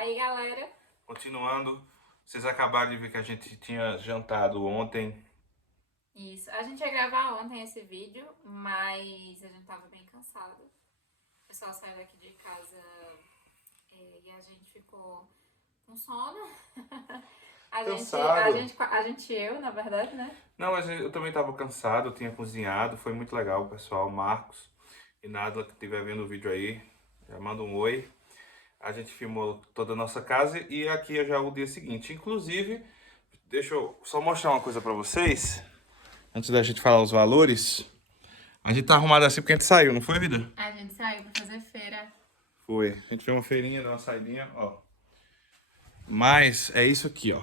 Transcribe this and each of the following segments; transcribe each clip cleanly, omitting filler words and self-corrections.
aí, galera? Continuando, vocês acabaram de ver que a gente tinha jantado ontem. Isso. A gente ia gravar ontem esse vídeo, mas a gente tava bem cansado. O pessoal saiu daqui de casa e a gente ficou com sono. Cansado. Eu, na verdade, né? Não, mas eu também estava cansado, eu tinha cozinhado, foi muito legal, pessoal. Marcos e Nádila que estiver vendo o vídeo aí, já manda um oi. A gente filmou toda a nossa casa e aqui é já o dia seguinte. Inclusive, deixa eu só mostrar uma coisa pra vocês, antes da gente falar os valores. A gente tá arrumado assim porque a gente saiu, não foi, vida? A gente saiu pra fazer feira. Foi. A gente fez uma feirinha, deu uma saidinha, ó. Mas é isso aqui, ó.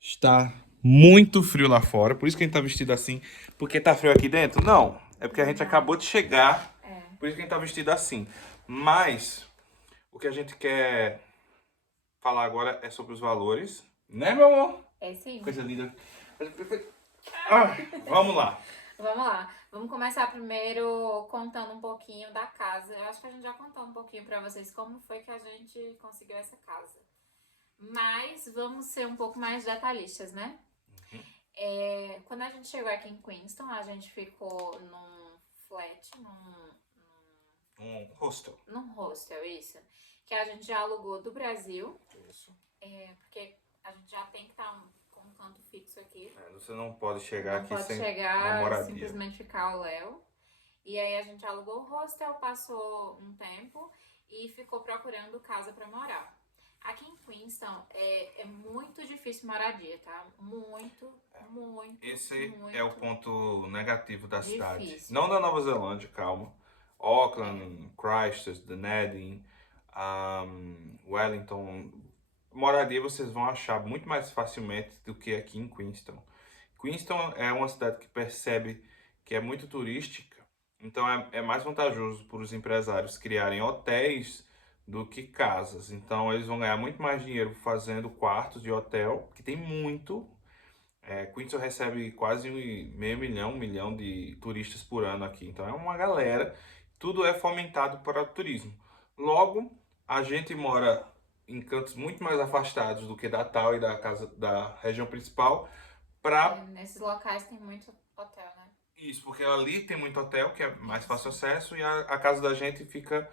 Está muito frio lá fora, por isso que a gente tá vestido assim. Porque tá frio aqui dentro? Não, é porque a gente acabou de chegar, por isso que a gente tá vestido assim. Mas, o que a gente quer falar agora é sobre os valores, né, meu amor? É sim. Coisa linda. Ah, vamos lá. Vamos lá. Vamos começar primeiro contando um pouquinho da casa. Eu acho que a gente já contou um pouquinho pra vocês como foi que a gente conseguiu essa casa. Mas vamos ser um pouco mais detalhistas, né? Quando a gente chegou aqui em Queenstown, a gente ficou num flat, Um hostel. num hostel, isso. Que a gente já alugou do Brasil, Isso. porque a gente já tem que estar com um canto fixo aqui. Você não pode chegar Não aqui pode sem uma chegar moradia. simplesmente ficar ao léu. E aí a gente alugou o hostel, passou um tempo e ficou procurando casa pra morar. Aqui em Queenstown é muito difícil moradia, tá? Muito. Esse muito é o ponto negativo da cidade. difícil. Não da Nova Zelândia, calma. Auckland, Christchurch, Dunedin, Wellington. Moradia vocês vão achar muito mais facilmente do que aqui em Queenstown. Queenstown é uma cidade que percebe que é muito turística, então é mais vantajoso para os empresários criarem hotéis do que casas. Então eles vão ganhar muito mais dinheiro fazendo quartos de hotel, que tem muito. Queenstown recebe quase meio milhão, 1 milhão de turistas por ano aqui. Então é uma galera. Tudo é fomentado para o turismo. Logo, a gente mora em cantos muito mais afastados do que da tal e da casa da região principal. Nesses locais tem muito hotel, né? Isso, porque ali tem muito hotel, que é mais fácil acesso, e a casa da gente fica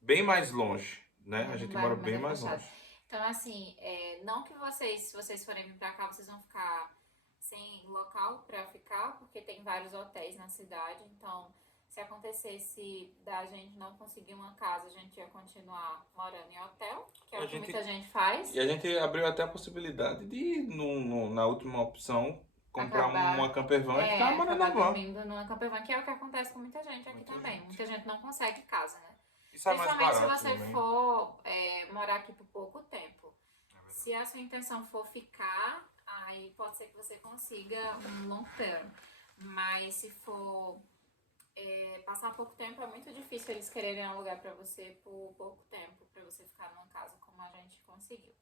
bem mais longe, né? A gente mora bem mais longe. Então, assim, não que se vocês forem vir pra cá, vocês vão ficar sem local pra ficar, porque tem vários hotéis na cidade. Então, se acontecesse da gente não conseguir uma casa, a gente ia continuar morando em hotel, que é o que muita gente faz. E a gente abriu até a possibilidade de, na última opção, comprar uma campervan e ficar morando na van. Dormindo numa campervan, que é o que acontece com muita gente aqui também. Muita gente não consegue casa, né? Isso é mais barato se você também. for morar aqui por pouco tempo. Se a sua intenção for ficar, aí pode ser que você consiga um long term. Mas se for passar pouco tempo, é muito difícil eles quererem alugar pra você por pouco tempo, pra você ficar numa casa como a gente conseguiu.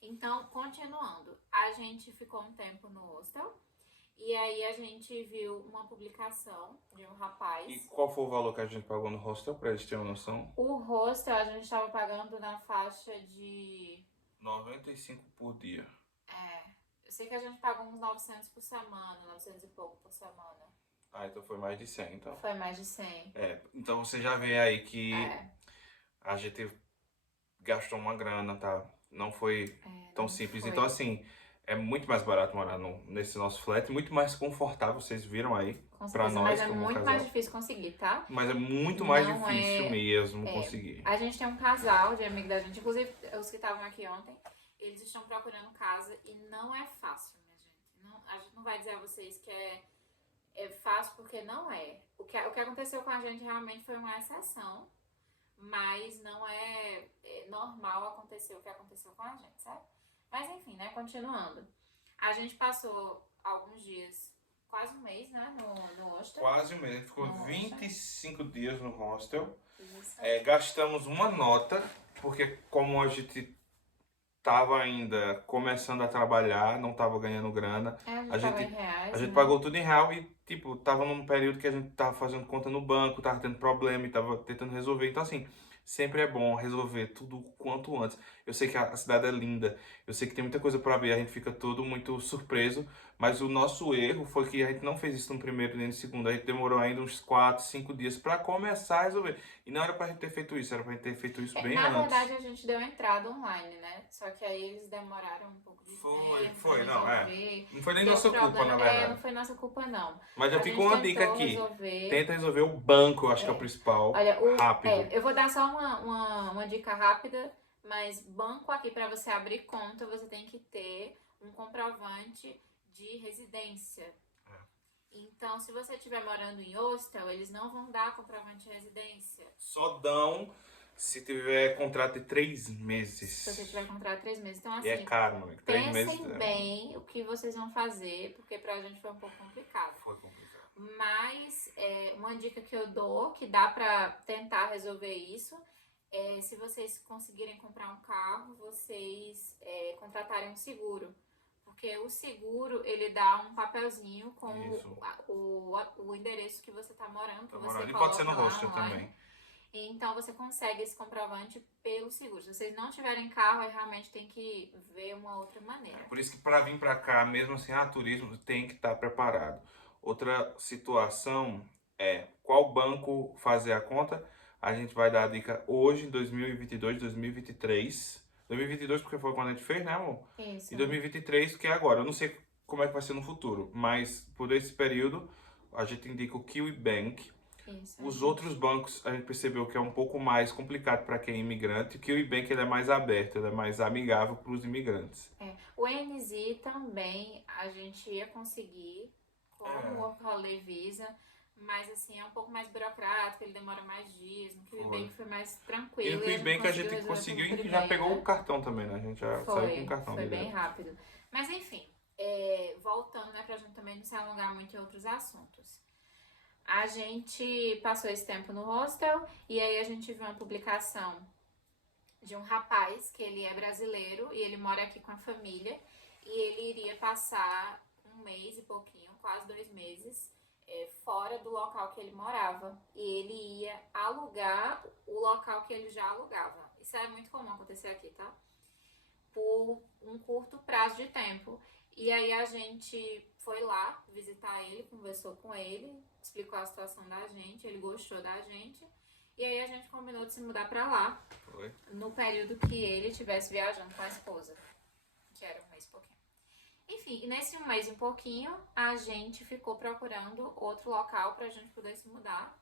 Então, continuando, a gente ficou um tempo no hostel. E aí a gente viu uma publicação de um rapaz. E qual foi o valor que a gente pagou no hostel, pra eles terem uma noção? O hostel a gente estava pagando na faixa de 95 por dia. Eu sei que a gente pagou uns 900 por semana, 900 e pouco por semana. Então foi mais de 100, então. Foi mais de 100. Então você já vê aí que a gente gastou uma grana, tá? Não foi tão simples. Então, assim, é muito mais barato morar nesse nosso flat, muito mais confortável, vocês viram aí, pra nós mas é como muito casal. mais difícil conseguir, tá? Mas é muito mais difícil mesmo conseguir. A gente tem um casal de amigo da gente, inclusive os que estavam aqui ontem, eles estão procurando casa e não é fácil, minha gente. A gente não vai dizer a vocês que é fácil, porque não é. O que aconteceu com a gente realmente foi uma exceção, mas não é normal acontecer o que aconteceu com a gente, sabe? Mas enfim, né, continuando. A gente passou alguns dias, quase um mês, né, no hostel. Quase um mês, a gente ficou 25 dias no hostel. Isso. Gastamos uma nota, porque como a gente tava ainda começando a trabalhar, não tava ganhando grana. A gente em reais, a gente né? pagou tudo em real e, tipo, tava num período que a gente tava fazendo conta no banco, tava tendo problema e tava tentando resolver. Então, assim, sempre é bom resolver tudo o quanto antes. Eu sei que a cidade é linda, eu sei que tem muita coisa para ver, a gente fica todo muito surpreso, mas o nosso erro foi que a gente não fez isso no primeiro nem no segundo, a gente demorou ainda uns 4, 5 dias para começar a resolver. E não era pra gente ter feito isso, era pra gente ter feito isso bem Na antes. verdade, a gente deu entrada online, né? Só que aí eles demoraram um pouco de tempo pra Não, resolver. Não foi nem Deu nossa culpa, problema. na Não verdade. foi nossa culpa, não. Mas já A fica gente uma dica tentou aqui. resolver. Tenta resolver o banco, eu acho que é o É. principal, Olha, rápido. eu vou dar só uma dica rápida, mas banco aqui para você abrir conta, você tem que ter um comprovante de residência. Então, se você estiver morando em hostel, eles não vão dar comprovante de residência. Só dão se tiver contrato de 3 meses. Se você tiver contrato de 3 meses. Então, assim, E é caro, meu amigo. 3 meses pensem bem o que vocês vão fazer, porque pra gente foi um pouco complicado. Foi complicado. Mas uma dica que eu dou, que dá pra tentar resolver isso, é se vocês conseguirem comprar um carro, vocês contratarem um seguro. Porque o seguro, ele dá um papelzinho com o endereço que você tá morando, que você E coloca pode ser no lá hostel online. também. Então você consegue esse comprovante pelo seguro. Se vocês não tiverem carro, aí realmente tem que ver uma outra maneira. Por isso que para vir para cá, mesmo assim, turismo tem que estar preparado. Outra situação é qual banco fazer a conta. A gente vai dar a dica hoje, em 2022, 2023. 2022 porque foi quando a gente fez, né, amor? Isso. E 2023 que é agora. Eu não sei como é que vai ser no futuro, mas por esse período a gente indica o Kiwi Bank. Isso, Os outros bancos a gente percebeu que é um pouco mais complicado para quem é imigrante, que o Ibank ele é mais aberto, ele é mais amigável para os imigrantes. O NZ também a gente ia conseguir com o Work Holiday Visa, mas assim é um pouco mais burocrático, ele demora mais dias. No que o Ibank foi mais tranquilo. E no Ibank a gente conseguiu e já pegou o cartão também, né? A gente já saiu com o cartão. Foi bem rápido. Mas enfim, voltando, né, pra gente também não se alongar muito em outros assuntos. A gente passou esse tempo no hostel e aí a gente viu uma publicação de um rapaz que ele é brasileiro e ele mora aqui com a família e ele iria passar 1 mês e pouquinho, quase 2 meses, fora do local que ele morava. E ele ia alugar o local que ele já alugava. Isso é muito comum acontecer aqui, tá? Por um curto prazo de tempo. E aí a gente foi lá visitar ele, conversou com ele, explicou a situação da gente, ele gostou da gente. E aí a gente combinou de se mudar pra lá. Foi. No período que ele estivesse viajando com a esposa, que era 1 mês e pouquinho. Enfim, e nesse 1 mês e pouquinho, a gente ficou procurando outro local pra gente poder se mudar.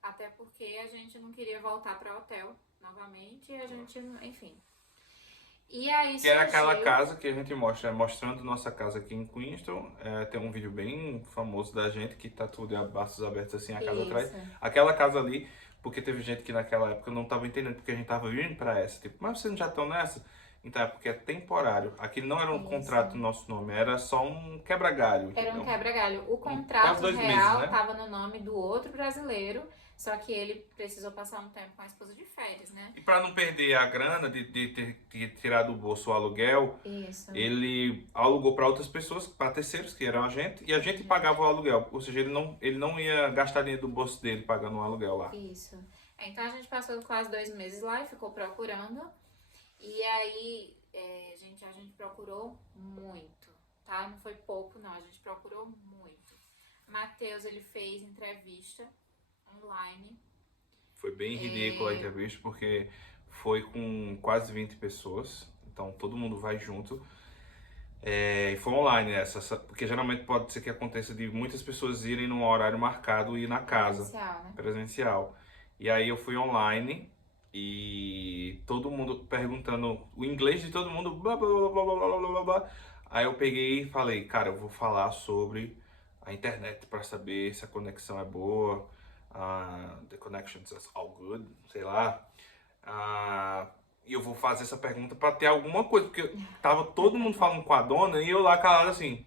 Até porque a gente não queria voltar pra hotel novamente e a gente, enfim... E aí que era aquela casa que a gente mostra, mostrando nossa casa aqui em Queenstown. Tem um vídeo bem famoso da gente que tá tudo de braços abertos assim, a casa atrás. Aquela casa ali, porque teve gente que naquela época não tava entendendo porque a gente tava vindo pra essa. Tipo, mas vocês não já estão nessa? Então é porque é temporário. Aquilo não era um contrato no nosso nome, era só um quebra-galho. Era um quebra-galho. O contrato real meses, né? tava no nome do outro brasileiro. Só que ele precisou passar um tempo com a esposa de férias, né? E para não perder a grana de ter tirado do bolso o aluguel, ele alugou para outras pessoas, para terceiros, que eram a gente, e a gente pagava o aluguel. Ou seja, ele não ia gastar dinheiro do bolso dele pagando um aluguel lá. Isso. Então a gente passou quase 2 meses lá e ficou procurando. E aí, a gente procurou muito, tá? Não foi pouco, não. A gente procurou muito. Matheus, ele fez entrevista online. Foi bem ridícula a entrevista, porque foi com quase 20 pessoas, então todo mundo vai junto. E foi online essa, porque geralmente pode ser que aconteça de muitas pessoas irem num horário marcado e ir na casa. Presencial. E aí eu fui online e todo mundo perguntando o inglês de todo mundo, blá blá blá blá blá blá blá blá. Aí eu peguei e falei, cara, eu vou falar sobre a internet para saber se a conexão é boa. The connections is all good, sei lá. E eu vou fazer essa pergunta para ter alguma coisa, porque tava todo mundo falando com a dona e eu lá calado assim.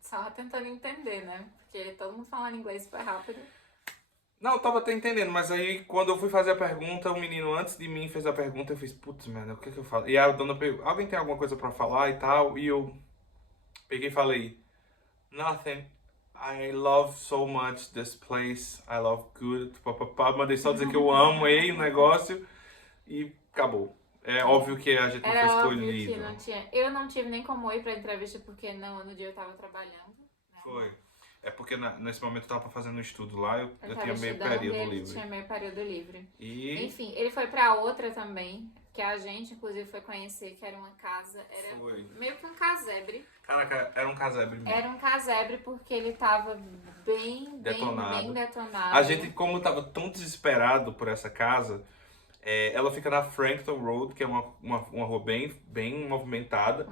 Só tentando entender, né? Porque todo mundo falando inglês super rápido. Não, eu tava até entendendo, mas aí quando eu fui fazer a pergunta, o menino antes de mim fez a pergunta, eu fiz, putz, mano, o que eu falo? E a dona perguntou, alguém tem alguma coisa para falar e tal? E eu peguei e falei, nothing. I love so much this place. I love good. Papapá. Mandei só dizer que eu amei o negócio e acabou. É óbvio que a gente não foi Era óbvio que escolhido. não tinha. Eu não tive nem como ir pra entrevista porque no dia eu tava trabalhando. Né? Foi. É porque nesse momento eu tava fazendo um estudo lá, eu tava tinha meio estudando, período ele livre. tinha meio período livre. E Enfim, ele foi pra outra também, que a gente, inclusive, foi conhecer, que era uma casa, era foi. meio que um casebre. Caraca, era um casebre mesmo. Era um casebre porque ele tava bem Detonado. detonado. A gente, como tava tão desesperado por essa casa, ela fica na Frankton Road, que é uma rua bem movimentada.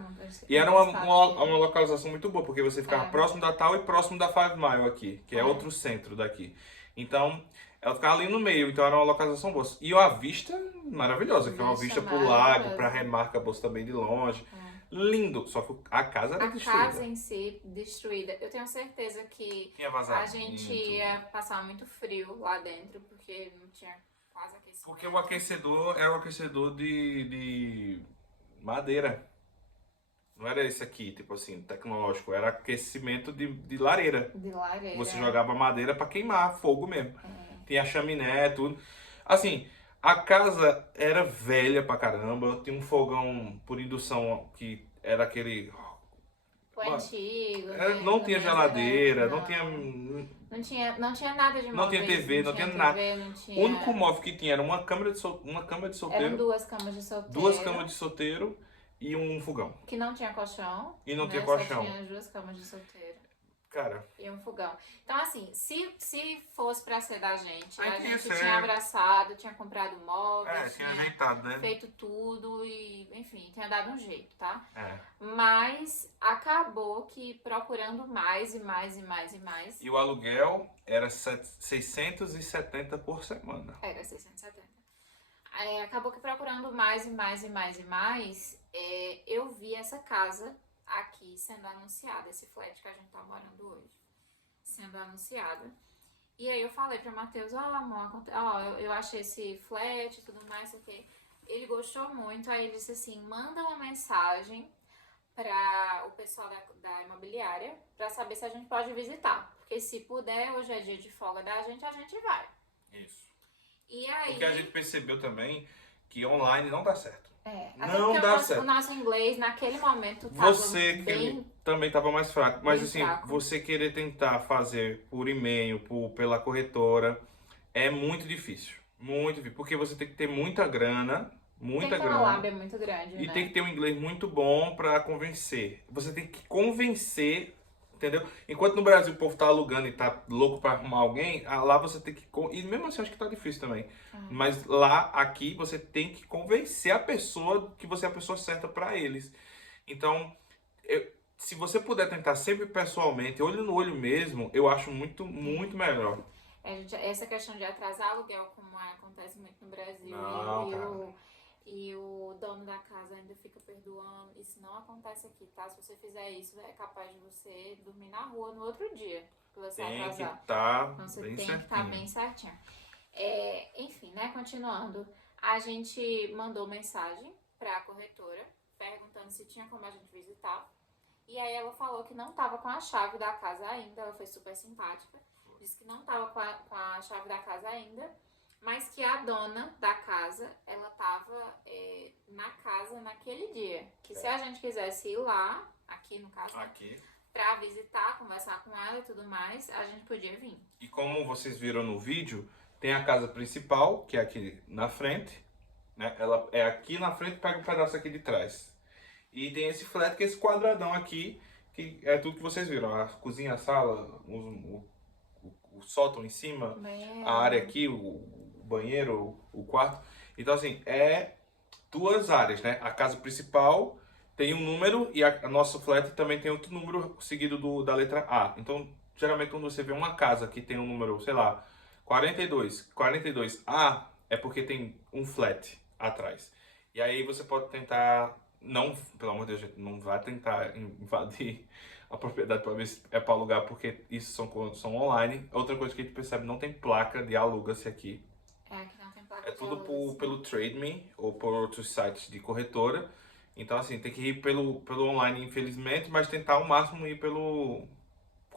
E era uma localização muito boa, porque você ficava próximo da Tal e próximo da Five Mile aqui, que é outro centro daqui. Então, ela ficava ali no meio, então era uma localização boa. E a vista maravilhosa, que é uma vista pro lago, pra Remarkables também de longe. Lindo, só que a casa era destruída. A casa em si, destruída. Eu tenho certeza que a gente ia passar muito frio lá dentro, porque não tinha quase aquecimento. Porque o aquecedor era um aquecedor de madeira. Não era esse aqui, tipo assim, tecnológico. Era aquecimento de lareira. De lareira. Você jogava madeira pra queimar, fogo mesmo. Tinha chaminé, tudo. Assim, a casa era velha pra caramba. Tinha um fogão por indução que era aquele... Foi antigo. Não tinha geladeira, não tinha nada de móveis. Não tinha TV, não tinha nada. O único móvel que tinha era uma cama de solteiro. Eram 2 camas de solteiro. 2 camas de solteiro e um fogão. Que não tinha colchão. E não tinha colchão. Só tinha 2 camas de solteiro. Cara. E um fogão. Então, assim, se fosse pra ser da gente, a gente tinha abraçado, tinha comprado móveis, tinha ajeitado, né? Feito tudo e, enfim, tinha dado um jeito, tá? É. Mas acabou que procurando mais e mais. E o aluguel era 670 por semana. Era 670. Acabou que procurando mais e mais, eu vi essa casa aqui sendo anunciada, esse flat que a gente tá morando hoje, sendo anunciada. E aí eu falei pro Matheus, amor, eu achei esse flat e tudo mais, ok. Ele gostou muito, aí ele disse assim, manda uma mensagem para o pessoal da imobiliária para saber se a gente pode visitar. Porque se puder, hoje é dia de folga da gente, a gente vai. Isso. E aí... Porque a gente percebeu também que online não dá certo. Não dá certo. O nosso inglês, naquele momento, tava também tava mais fraco. Mas assim, fraco. você querer tentar fazer por e-mail, pela corretora, é muito difícil. Muito difícil. Porque você tem que ter muita grana. Tem que ter uma lábia muito grande, e né? tem que ter um inglês muito bom pra convencer. Você tem que convencer, entendeu? Enquanto no Brasil o povo tá alugando e tá louco pra arrumar alguém, lá você tem que... E mesmo assim, acho que tá difícil também. Mas aqui, você tem que convencer a pessoa que você é a pessoa certa pra eles. Então, se você puder tentar sempre pessoalmente, olho no olho mesmo, eu acho muito melhor. Essa questão de atrasar aluguel, como acontece muito no Brasil, e o dono da casa ainda fica perdoando. Isso não acontece aqui, tá? Se você fizer isso, é capaz de você dormir na rua no outro dia, que você atrasar. Então você tem que estar bem certinho. Enfim, né? Continuando. A gente mandou mensagem pra corretora, perguntando se tinha como a gente visitar. E aí ela falou que não tava com a chave da casa ainda. Ela foi super simpática. Disse que não tava com a chave da casa ainda. Mas que a dona da casa, ela tava na casa naquele dia. Que se a gente quisesse ir lá, aqui no caso, pra visitar, conversar com ela e tudo mais, a gente podia vir. E como vocês viram no vídeo, tem a casa principal, que é aqui na frente, né? Ela é aqui na frente, pega um pedaço aqui de trás. E tem esse flat, que é esse quadradão aqui, que é tudo que vocês viram. A cozinha, a sala, o sótão em cima, a área aqui, o banheiro, o quarto. Então, assim, 2 áreas, né? A casa principal tem um número e a nosso flat também tem outro número seguido da letra A. Então, geralmente, quando você vê uma casa que tem um número, sei lá, 42A, é porque tem um flat atrás. E aí você pode tentar... Não, pelo amor de Deus, gente, não vai tentar invadir a propriedade para ver se é para alugar, porque isso são online. Outra coisa que a gente percebe, não tem placa de aluga-se aqui. Aqui não tem placa É tudo pelo Trade.me ou por outros sites de corretora. Então, assim, tem que ir pelo online, infelizmente, mas tentar ao máximo ir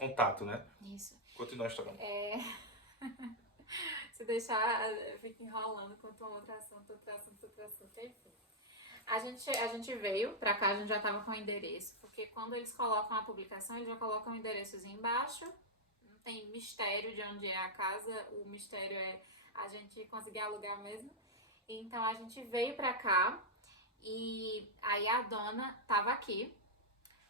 contato, né? Isso. Continua a história. Se deixar, fica enrolando com outro assunto, enfim. A gente veio pra cá, a gente já tava com o endereço, porque quando eles colocam a publicação, eles já colocam o endereçozinho embaixo, não tem mistério de onde é a casa, o mistério é a gente conseguir alugar mesmo. Então a gente veio pra cá e aí a dona tava aqui,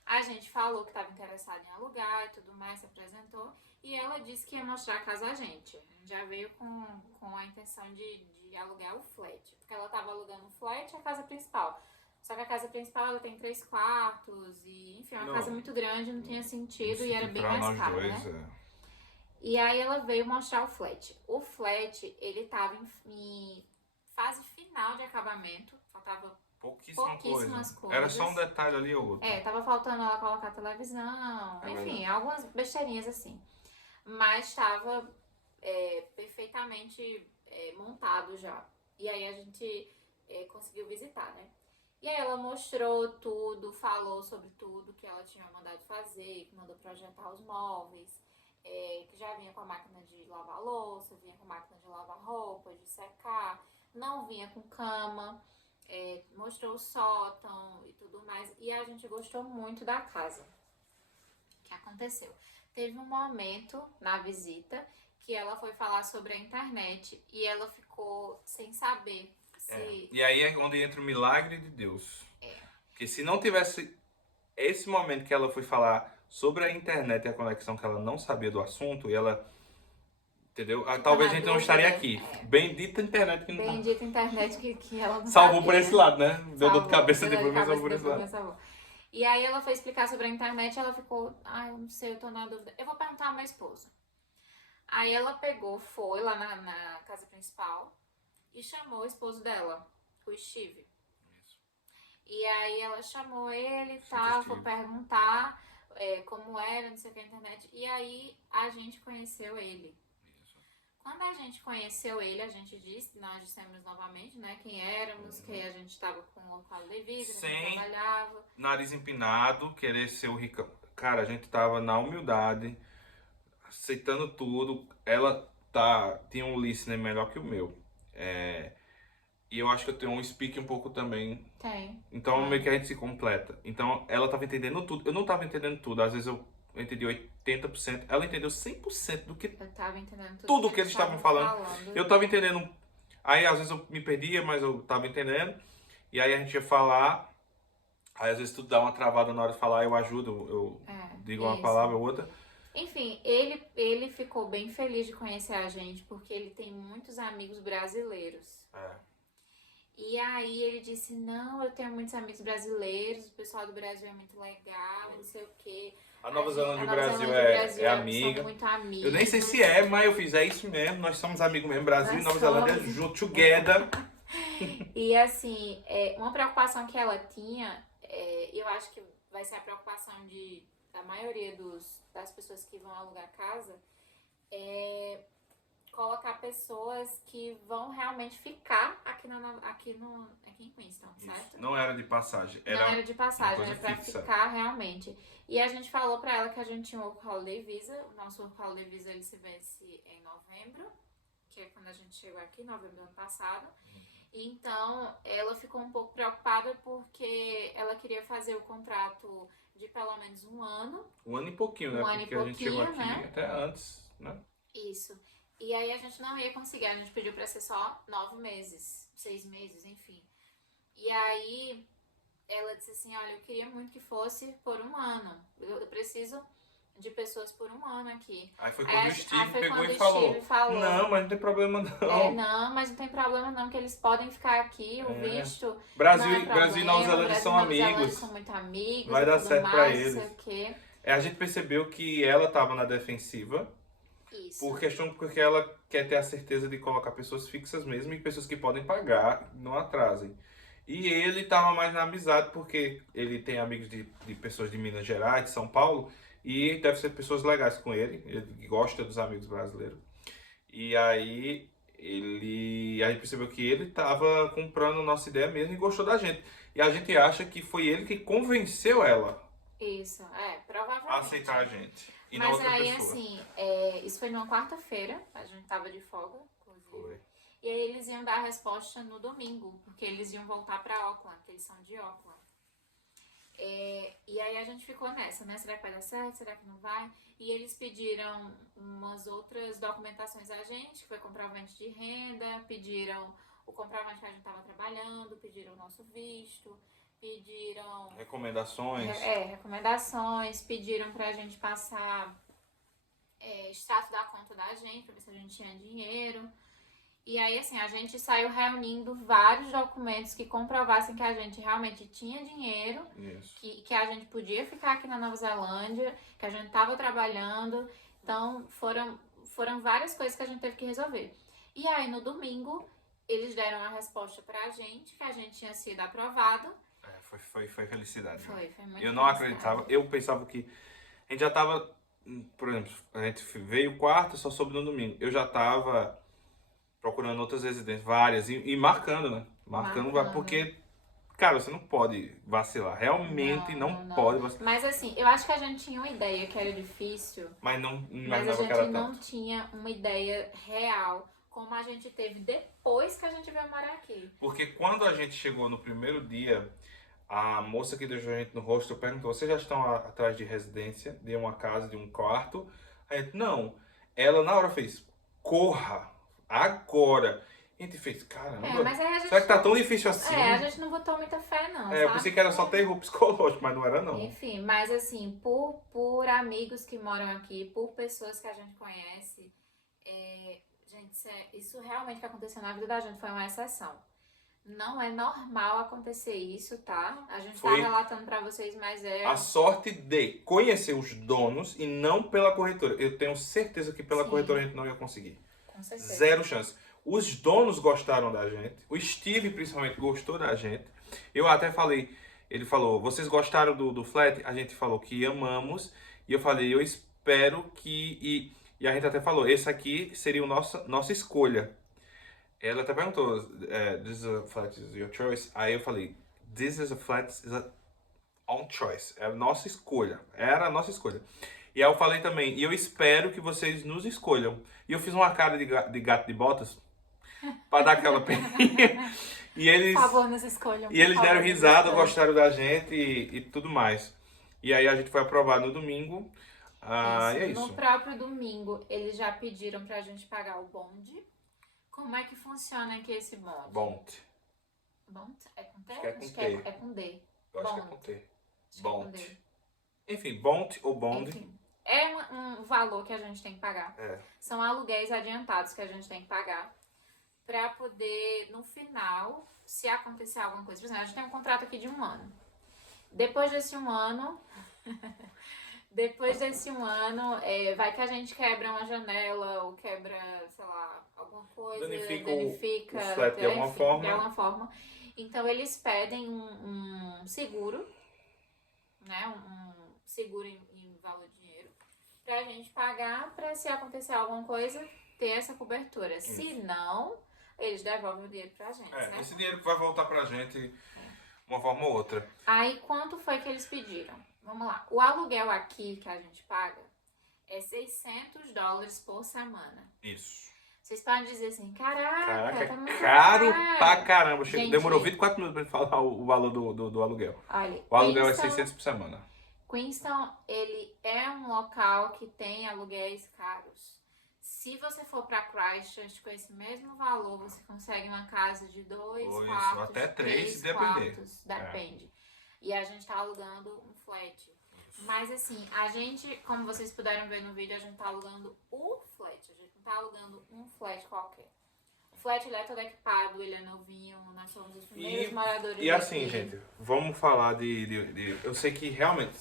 a gente falou que estava interessada em alugar e tudo mais, se apresentou, e ela disse que ia mostrar a casa a gente. A gente já veio com a intenção de alugar o flat, porque ela estava alugando o flat e a casa principal. Só que a casa principal ela tem 3 quartos e, enfim, é uma casa muito grande, não tinha sentido e era bem mais caro, né? E aí ela veio mostrar o flat. O flat, ele tava em fase final de acabamento, faltava pouquíssimas coisas. Era só um detalhe ali ou outro. Tava faltando ela colocar televisão, enfim, algumas besteirinhas assim. Mas estava perfeitamente montado já. E aí a gente conseguiu visitar, né? E aí ela mostrou tudo, falou sobre tudo que ela tinha mandado fazer, que mandou projetar os móveis, que já vinha com a máquina de lavar louça, vinha com a máquina de lavar roupa, de secar, não vinha com cama, mostrou o sótão e tudo mais. E a gente gostou muito da casa. O que aconteceu? Teve um momento na visita que ela foi falar sobre a internet e ela ficou sem saber se... E aí é onde entra o milagre de Deus. Porque se não tivesse esse momento que ela foi falar sobre a internet e a conexão, que ela não sabia do assunto, e ela... Entendeu? Talvez a gente não estaria aqui. Bendita internet que não... Bendita internet que ela não salvou sabia, por esse lado, né? Deu dor de cabeça depois, mas salvou por esse lado. E aí ela foi explicar sobre a internet e ela ficou, eu não sei, eu tô na dúvida. Eu vou perguntar ao meu esposo. Aí ela pegou, foi lá na casa principal e chamou o esposo dela, o Steve. Isso. E aí ela chamou ele e tal, foi perguntar como era, não sei o que, a internet. E aí a gente conheceu ele. Quando a gente conheceu ele, a gente disse, nós dissemos novamente, né, quem éramos, que a gente estava com o local de vida, que a gente trabalhava. Nariz empinado, querer ser o ricão. Cara, a gente tava na humildade, aceitando tudo. Ela tinha um listening melhor que o meu. E eu acho que eu tenho um speak um pouco também. Tem. Então meio que a gente se completa. Então ela tava entendendo tudo. Eu não tava entendendo tudo. Às vezes eu entendi 80%. Ela entendeu 100% do que... Eu tava entendendo tudo que eles estavam falando. Eu tava entendendo. Aí às vezes eu me perdia, mas eu tava entendendo. E aí a gente ia falar. Aí às vezes tudo dá uma travada na hora de falar, eu ajudo, eu digo uma palavra ou outra. Enfim, ele ficou bem feliz de conhecer a gente, porque ele tem muitos amigos brasileiros. E aí ele disse, não, eu tenho muitos amigos brasileiros, o pessoal do Brasil é muito legal, não sei o quê. A Nova Zelândia e o Brasil é amiga. São muito amigos. Eu nem sei se mas eu fiz, é isso mesmo, nós somos amigos mesmo, Brasil e Nova Zelândia junto, together. E assim, uma preocupação que ela tinha, eu acho que vai ser a preocupação da maioria das pessoas que vão alugar casa, é colocar pessoas que vão realmente ficar aqui em Queenstown, certo? Isso. Não era de passagem. Não era de passagem, era pra ficar realmente. E a gente falou pra ela que a gente tinha um Work Holiday Visa. O nosso Work Holiday Visa ele se vence em novembro, que é quando a gente chegou aqui, novembro do ano passado. Então, ela ficou um pouco preocupada porque ela queria fazer o contrato de pelo menos um ano. Um ano e pouquinho, né? Porque a gente chegou aqui até antes, né? Isso. E aí a gente não ia conseguir, a gente pediu pra ser só 9 meses, 6 meses, enfim. E aí ela disse assim, olha, eu queria muito que fosse por um ano. Eu preciso de pessoas por um ano aqui. Aí foi quando o Steve pegou e falou, não, mas não tem problema não. Não, mas não tem problema não, que eles podem ficar aqui, o visto. Brasil e Nova Zelândia são amigos. São muito amigos. Vai dar certo pra eles. Não sei o quê. A gente percebeu que ela tava na defensiva. Isso. Porque ela quer ter a certeza de colocar pessoas fixas mesmo e pessoas que podem pagar, não atrasem. E ele tava mais na amizade porque ele tem amigos de pessoas de Minas Gerais, de São Paulo, e deve ser pessoas legais com ele gosta dos amigos brasileiros. E aí a gente percebeu que ele tava comprando nossa ideia mesmo e gostou da gente. E a gente acha que foi ele que convenceu ela. Isso, provavelmente. aceitar a gente. E não Mas outra aí, pessoa. assim, isso foi numa quarta-feira, a gente tava de folga, inclusive. Foi. E aí eles iam dar a resposta no domingo, porque eles iam voltar pra Auckland, que eles são de Auckland. E aí a gente ficou nessa, né? Será que vai dar certo? Será que não vai? E eles pediram umas outras documentações a gente, que foi comprovante de renda, pediram o comprovante que a gente estava trabalhando, pediram o nosso visto, pediram Recomendações. recomendações, pediram pra gente passar extrato da conta da gente, pra ver se a gente tinha dinheiro. E aí, assim, a gente saiu reunindo vários documentos que comprovassem que a gente realmente tinha dinheiro, Isso. que a gente podia ficar aqui na Nova Zelândia, que a gente estava trabalhando. Então, foram várias coisas que a gente teve que resolver. E aí, no domingo, eles deram a resposta pra gente, que a gente tinha sido aprovado. Foi felicidade. Foi muito Eu não felicidade. acreditava, eu pensava que a gente já tava, por exemplo, a gente veio quarta, só soube no domingo. Eu já tava procurando outras residências, várias, e marcando, né? Marcando, porque, cara, você não pode vacilar. Realmente não pode vacilar. Mas assim, eu acho que a gente tinha uma ideia que era difícil, Mas não mas a imaginava que gente era não tanto. tinha uma ideia real como a gente teve depois que a gente veio morar aqui. Porque quando a gente chegou no primeiro dia, a moça que deixou a gente no hostel perguntou: vocês já estão atrás de residência, de uma casa, de um quarto? A gente, não. Ela na hora fez: corra, agora. A gente fez: caramba, Mas aí a gente será que tá tão difícil assim? a gente não botou muita fé não, Eu sabe? pensei que era só terror psicológico, mas não era não. Enfim, mas assim, por amigos que moram aqui, por pessoas que a gente conhece, gente, isso realmente que aconteceu na vida da gente foi uma exceção. Não é normal acontecer isso, tá? A gente tá relatando pra vocês, mas A sorte de conhecer os donos e não pela corretora. Eu tenho certeza que pela corretora a gente não ia conseguir. Com certeza. Zero chance. Os donos gostaram da gente. O Steve, principalmente, gostou da gente. Eu até falei, ele falou: vocês gostaram do flat? A gente falou que amamos. E eu falei: eu espero que... E a gente até falou: esse aqui seria a nossa escolha. Ela até perguntou: this is a flat is your choice? Aí eu falei: this is a flat is a on choice. É a nossa escolha. Era a nossa escolha. E aí eu falei também: e eu espero que vocês nos escolham. E eu fiz uma cara de gato de botas pra dar aquela peninha. E eles, por favor, nos escolham. e eles deram risada, gostaram da gente e tudo mais. E aí a gente foi aprovado no domingo. E é isso. No próprio domingo, eles já pediram pra gente pagar o bonde. Como é que funciona aqui esse bonde? Bont. Bont? É com T? Acho que é com T. É com D. Eu acho que é Bont. com T. Acho que é com Bont. D. Enfim, bont ou bond. Enfim, é um valor que a gente tem que pagar. São aluguéis adiantados que a gente tem que pagar pra poder, no final, se acontecer alguma coisa. Por exemplo, a gente tem um contrato aqui de 1 ano. Depois desse 1 ano... vai que a gente quebra uma janela ou quebra, sei lá, alguma coisa, Danifica o flat de alguma forma. Então eles pedem um seguro, né? Um seguro em valor de dinheiro, pra gente pagar, pra se acontecer alguma coisa, ter essa cobertura. Isso. Se não, eles devolvem o dinheiro pra gente, né? Esse dinheiro que vai voltar pra gente de uma forma ou outra. Aí quanto foi que eles pediram? Vamos lá. O aluguel aqui que a gente paga é $600 por semana. Isso. Vocês podem dizer assim: caraca, tá muito caro pra caramba. Gente, demorou 24 minutos pra ele falar o valor do aluguel. Olha, O aluguel é 600 por semana. Queenstown, ele é um local que tem aluguéis caros. Se você for pra Christchurch com esse mesmo valor, você consegue uma casa de 2 quartos, até 3, se 3 depender. quartos, depende. E a gente tá alugando um flat. Mas assim, a gente, como vocês puderam ver no vídeo, a gente tá alugando o flat. A gente não tá alugando um flat qualquer. O flat, ele é todo equipado, ele é novinho, nós somos os primeiros moradores E assim, daqui. gente, vamos falar de... Eu sei que realmente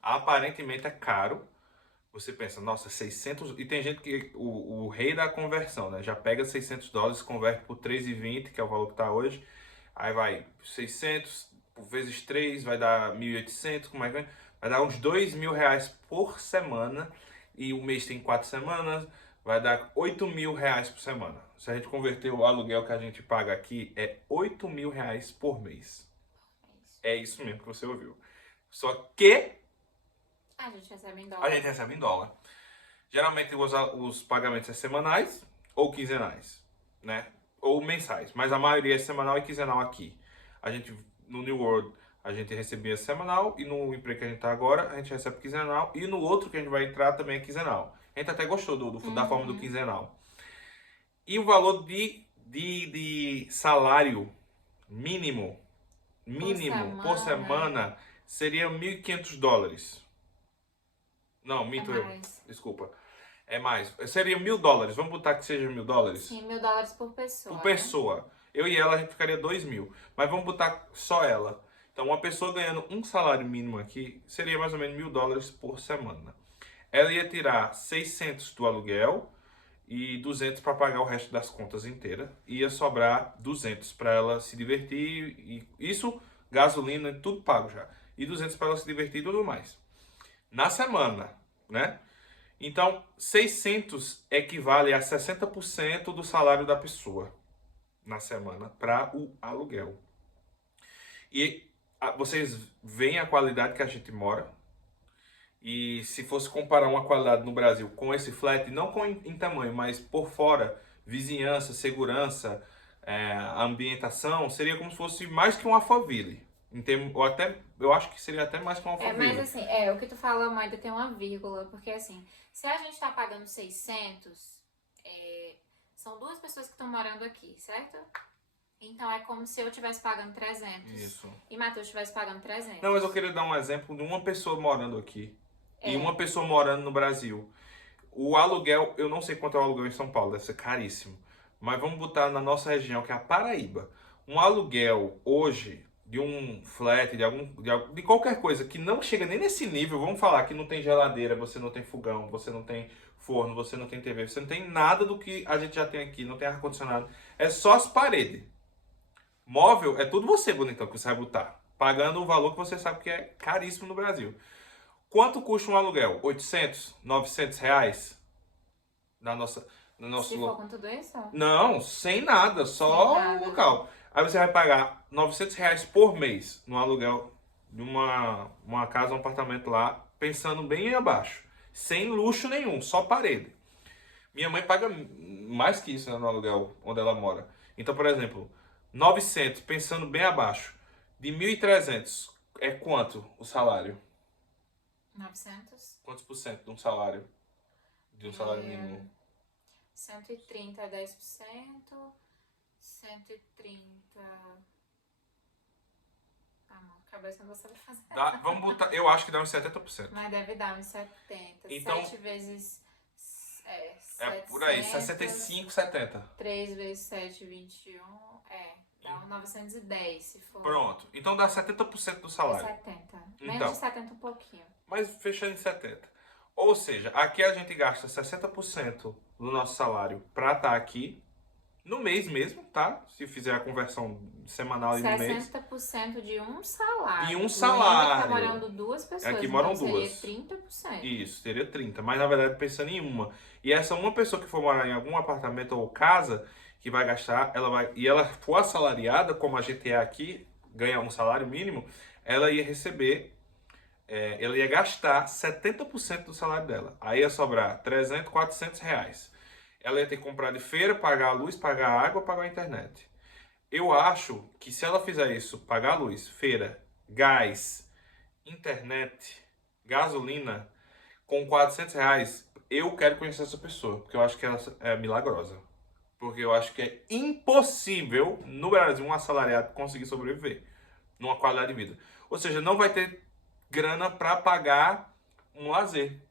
aparentemente é caro. Você pensa: nossa, 600... E tem gente que, o rei da conversão, né? Já pega $600, converte por 3,20, que é o valor que tá hoje. Aí vai 600... vezes 3 vai dar 1.800, como é que vai dar uns R$2.000 por semana, e o mês tem 4 semanas, vai dar R$8.000 por semana. Se a gente converter o aluguel que a gente paga aqui, é R$8.000 por mês. É isso mesmo que você ouviu. Só que A gente recebe em A dólar. gente recebe em dólar. Geralmente os pagamentos são semanais ou quinzenais, né? Ou mensais, mas a maioria é semanal e quinzenal aqui. A gente, no New World, a gente recebia semanal e no emprego que a gente tá agora, a gente recebe quinzenal e no outro que a gente vai entrar também é quinzenal. A gente até gostou da forma do quinzenal. E o valor de salário mínimo, por semana semana seria $1.500. Não, é minto eu. mais. Desculpa. É mais. Seria $1.000. Vamos botar que seja $1.000? Sim, $1.000 por pessoa, Por né? pessoa. Eu e ela, a gente ficaria 2.000. Mas vamos botar só ela. Então, uma pessoa ganhando um salário mínimo aqui seria mais ou menos $1.000 por semana. Ela ia tirar 600 do aluguel e 200 para pagar o resto das contas inteiras. Ia sobrar 200 para ela se divertir. E isso, gasolina, tudo pago já. E 200 para ela se divertir e tudo mais. Na semana, né? Então, 600 equivale a 60% do salário da pessoa na semana para o aluguel. E vocês veem a qualidade que a gente mora. E se fosse comparar uma qualidade no Brasil com esse flat, não em tamanho, mas por fora, vizinhança, segurança, ambientação, seria como se fosse mais que um Alphaville. Ou até, eu acho que seria até mais que um Alphaville. Mas assim, o que tu fala, mas ainda tem uma vírgula, porque assim, se a gente tá pagando 600, são duas pessoas que estão morando aqui, certo? Então é como se eu estivesse pagando 300 Isso. e Matheus estivesse pagando 300. Não, mas eu queria dar um exemplo de uma pessoa morando aqui e uma pessoa morando no Brasil. O aluguel, eu não sei quanto é o aluguel em São Paulo, deve ser caríssimo. Mas vamos botar na nossa região, que é a Paraíba. Um aluguel hoje de um flat, de qualquer coisa que não chega nem nesse nível, vamos falar que não tem geladeira, você não tem fogão, você não tem forno, você não tem TV, você não tem nada do que a gente já tem aqui, não tem ar-condicionado. É só as paredes. Móvel é tudo você, bonitão, que você vai botar. Pagando o valor que você sabe que é caríssimo no Brasil. Quanto custa um aluguel? 800, 900 reais? No nosso Se for com tudo isso? Não, sem nada, só o local. Aí você vai pagar 900 reais por mês no aluguel de uma casa, um apartamento lá, pensando bem abaixo. Sem luxo nenhum, só parede. Minha mãe paga mais que isso, né, no aluguel onde ela mora. Então, por exemplo, 900, pensando bem abaixo, de 1.300 é quanto o salário? 900? Quantos por cento de um salário? De um salário mínimo? 130 é 10%, 130... Amor, cabeça não vou saber fazer. Vamos botar, eu acho que dá uns 70%. Mas deve dar uns 70. Então, 7 vezes... por aí, 65, 70. 3 vezes 7, 21. Dá 910 se for. Pronto. Então dá 70% do salário. 70. Menos Então, de 70 um pouquinho. Mas fechando em 70. Ou seja, aqui a gente gasta 60% do nosso salário para estar aqui no mês mesmo, tá? Se fizer a conversão semanal e no mês. 60% de um salário. De um salário. Tá morando duas pessoas. Aqui moram então duas. Seria 30%. Isso, seria 30%. Mas na verdade pensando em uma. E essa uma pessoa que for morar em algum apartamento ou casa, que vai gastar, e ela for assalariada, como a gente é aqui, ganha um salário mínimo, ela ia receber. Ela ia gastar 70% do salário dela. Aí ia sobrar 300, 400 reais. Ela ia ter que comprar de feira, pagar a luz, pagar a água, pagar a internet. Eu acho que se ela fizer isso, pagar a luz, feira, gás, internet, gasolina, com 400 reais, eu quero conhecer essa pessoa. Porque eu acho que ela é milagrosa. Porque eu acho que é impossível no Brasil um assalariado conseguir sobreviver numa qualidade de vida. Ou seja, não vai ter grana para pagar um lazer.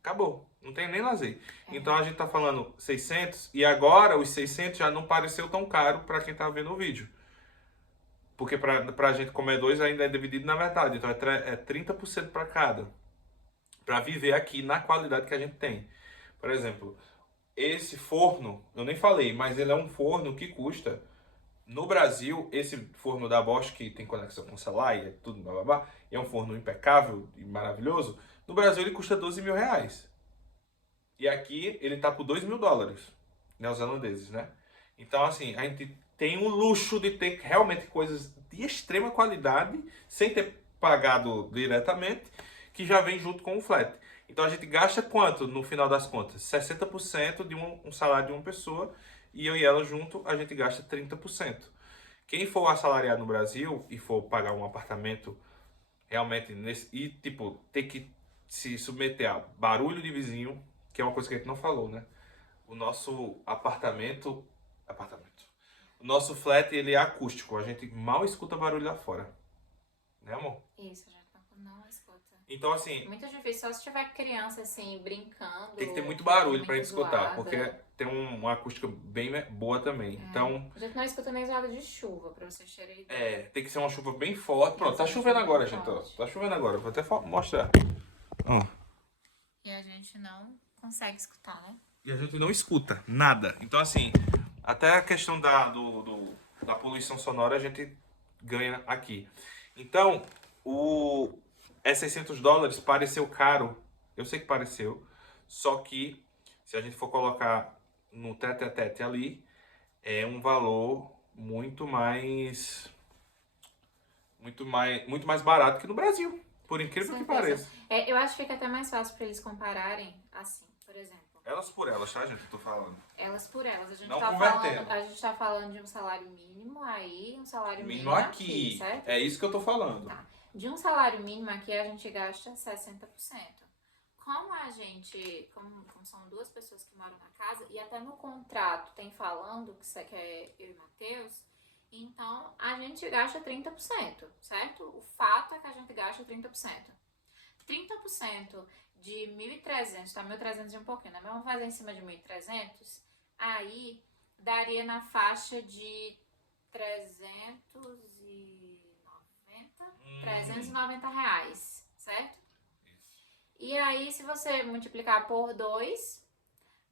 Acabou. Não tem nem lazer. Então a gente tá falando 600 e agora os 600 já não pareceu tão caro para quem tá vendo o vídeo. Porque pra gente comer dois ainda é dividido na metade. Então é 30% para cada. Para viver aqui na qualidade que a gente tem. Por exemplo, esse forno, eu nem falei, mas ele é um forno que custa... No Brasil, esse forno da Bosch, que tem conexão com o celular e tudo, blá, blá, blá, e é um forno impecável e maravilhoso, no Brasil ele custa 12 mil reais. E aqui ele tá por 2 mil dólares, neozelandeses, né? Então, assim, a gente tem o luxo de ter realmente coisas de extrema qualidade, sem ter pagado diretamente, que já vem junto com o flat. Então a gente gasta quanto no final das contas? 60% de um salário de uma pessoa, e eu e ela junto a gente gasta 30%. Quem for assalariado no Brasil e for pagar um apartamento realmente e tipo ter que se submeter a barulho de vizinho, que é uma coisa que a gente não falou, né? O nosso o nosso flat, ele é acústico, a gente mal escuta barulho lá fora, né, amor? Isso, a gente não escuta. Então, assim, Muito difícil, só se tiver criança, assim, brincando. tem que ter muito ou barulho muito pra gente escutar, zoada. porque tem uma acústica bem boa também. Então, A gente não escuta nem zoada de chuva, pra vocês terem ideia. tem que ser uma chuva bem forte. Pronto, tá chovendo agora, gente, ó. Tá chovendo agora, vou até mostrar. Ó. E a gente não consegue escutar, né? E a gente não escuta nada. Então, assim, até a questão da poluição sonora a gente ganha aqui. Então, $600 pareceu caro. Eu sei que pareceu. Só que, se a gente for colocar no tete-a-tete ali, é um valor muito mais barato que no Brasil. Por incrível que pareça. Eu acho que fica até mais fácil pra eles compararem assim, por exemplo. Elas por elas, tá, gente? Eu tô falando. Elas por elas. A gente Não tá convertendo. a gente tá falando de um salário mínimo aí, um salário mínimo aqui, certo? É isso que eu tô falando. Tá. De um salário mínimo aqui a gente gasta 60%. Como são duas pessoas que moram na casa, e até no contrato tem falando que é eu e Matheus, então a gente gasta 30%, certo? O fato é que a gente gasta 30%. 30% de 1.300, tá? 1.300 e um pouquinho, né? Mas vamos fazer em cima de 1.300, aí daria na faixa de 390 reais, certo? E aí, se você multiplicar por 2,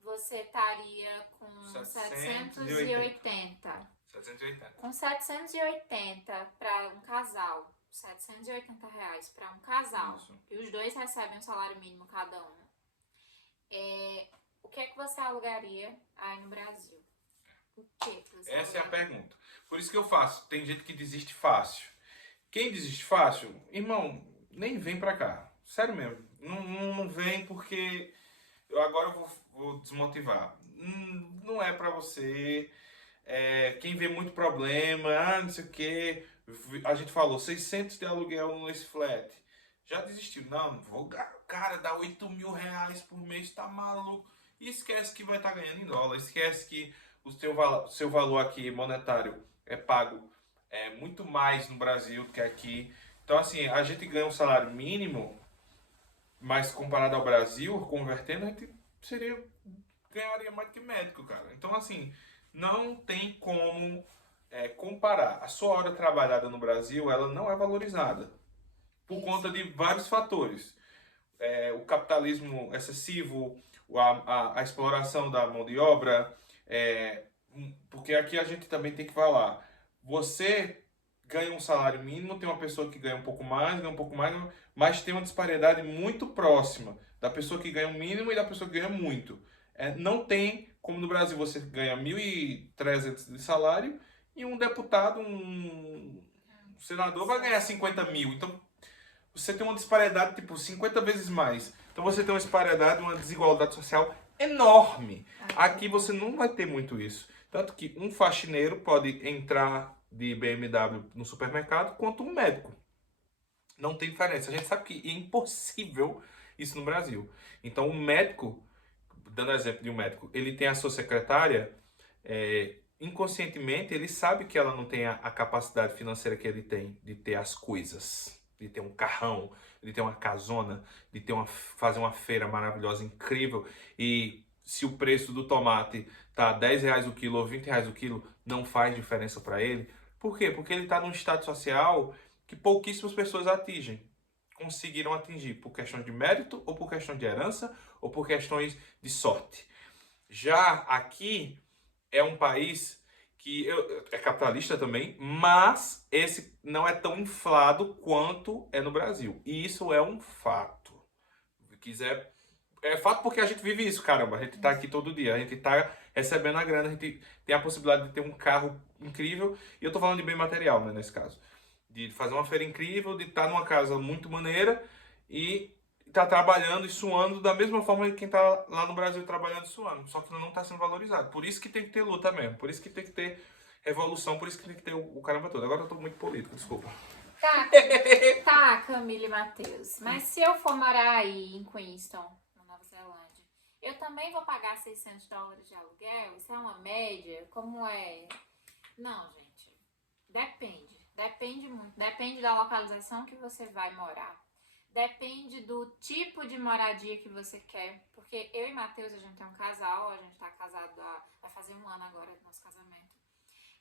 você estaria com 780. 780. Com 780 para um casal. 780 reais para um casal. Isso. E os dois recebem um salário mínimo cada um. O que é que você alugaria aí no Brasil? O que você Essa é a alugaria? pergunta. Por isso que eu faço. Tem gente que desiste fácil. Quem desiste fácil, irmão, nem vem pra cá. Sério mesmo. Não vem porque agora eu vou desmotivar. Não é pra você. Quem vê muito problema, não sei o que. A gente falou 600 de aluguel nesse flat. Já desistiu. Não, cara, dá 8 mil reais por mês, tá maluco. E esquece que vai estar ganhando em dólar. Esquece que o seu valor aqui monetário é pago muito mais no Brasil do que aqui. Então, assim, a gente ganha um salário mínimo, mas comparado ao Brasil, convertendo, a gente ganharia mais que médico, cara. Então, assim, não tem como comparar. A sua hora trabalhada no Brasil, ela não é valorizada por conta de vários fatores. O capitalismo excessivo, a exploração da mão de obra, porque aqui a gente também tem que falar, você ganha um salário mínimo, tem uma pessoa que ganha um pouco mais, mas tem uma disparidade muito próxima da pessoa que ganha o mínimo e da pessoa que ganha muito. Não tem, como no Brasil você ganha 1.300 de salário e um deputado, um senador vai ganhar 50 mil. Então, você tem uma disparidade, tipo, 50 vezes mais. Então, você tem uma disparidade, uma desigualdade social enorme. Aqui você não vai ter muito isso. Tanto que um faxineiro pode entrar de BMW no supermercado quanto um médico. Não tem diferença. A gente sabe que é impossível isso no Brasil. Então, o médico, dando exemplo de um médico, ele tem a sua secretária, inconscientemente, ele sabe que ela não tem a capacidade financeira que ele tem de ter as coisas, de ter um carrão, de ter uma casona, de fazer uma feira maravilhosa, incrível, e se o preço do tomate tá R$10 o quilo ou R$20 o quilo, não faz diferença para ele. Por quê? Porque ele está num estado social que pouquíssimas pessoas conseguiram atingir, por questões de mérito, ou por questão de herança, ou por questões de sorte. Já aqui é um país que é capitalista também, mas esse não é tão inflado quanto é no Brasil. E isso é um fato. Se quiser, é fato porque a gente vive isso, caramba. A gente tá aqui todo dia, a gente tá recebendo a grana, a gente tem a possibilidade de ter um carro incrível. E eu tô falando de bem material, né, nesse caso. De fazer uma feira incrível, de estar numa casa muito maneira e está trabalhando e suando da mesma forma que quem está lá no Brasil trabalhando e suando, só que não está sendo valorizado. Por isso que tem que ter luta mesmo, por isso que tem que ter revolução, por isso que tem que ter o caramba todo. Agora eu tô muito político, desculpa. Tá, Camila e Matheus. Mas se eu for morar aí em Queenstown, na Nova Zelândia, eu também vou pagar $600 de aluguel? Isso é uma média? Como é? Não, gente. Depende. Depende muito. Depende da localização que você vai morar. Depende do tipo de moradia que você quer. Porque eu e Matheus, a gente tem um casal, a gente tá casado vai fazer 1 ano agora do nosso casamento.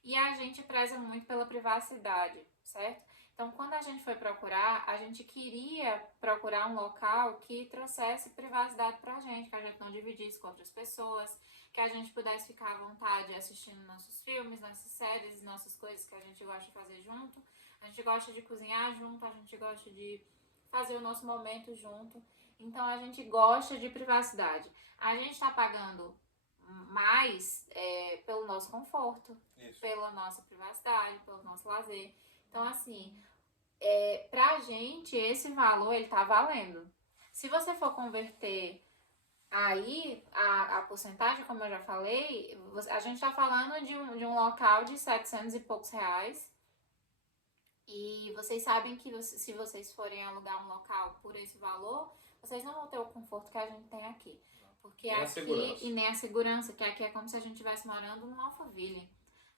E a gente preza muito pela privacidade, certo? Então, quando a gente foi procurar, a gente queria procurar um local que trouxesse privacidade pra gente, que a gente não dividisse com outras pessoas, que a gente pudesse ficar à vontade assistindo nossos filmes, nossas séries, nossas coisas que a gente gosta de fazer junto. A gente gosta de cozinhar junto, a gente gosta de fazer o nosso momento junto. Então, a gente gosta de privacidade. A gente tá pagando mais pelo nosso conforto, pela nossa privacidade, pelo nosso lazer. Então, assim, pra gente, esse valor, ele tá valendo. Se você for converter aí a porcentagem, como eu já falei, a gente tá falando de um local de 700 e poucos reais. E vocês sabem que se vocês forem alugar um local por esse valor, vocês não vão ter o conforto que a gente tem aqui. Porque Nem a aqui, segurança. e nem a segurança, que aqui é como se a gente estivesse morando no Alphaville.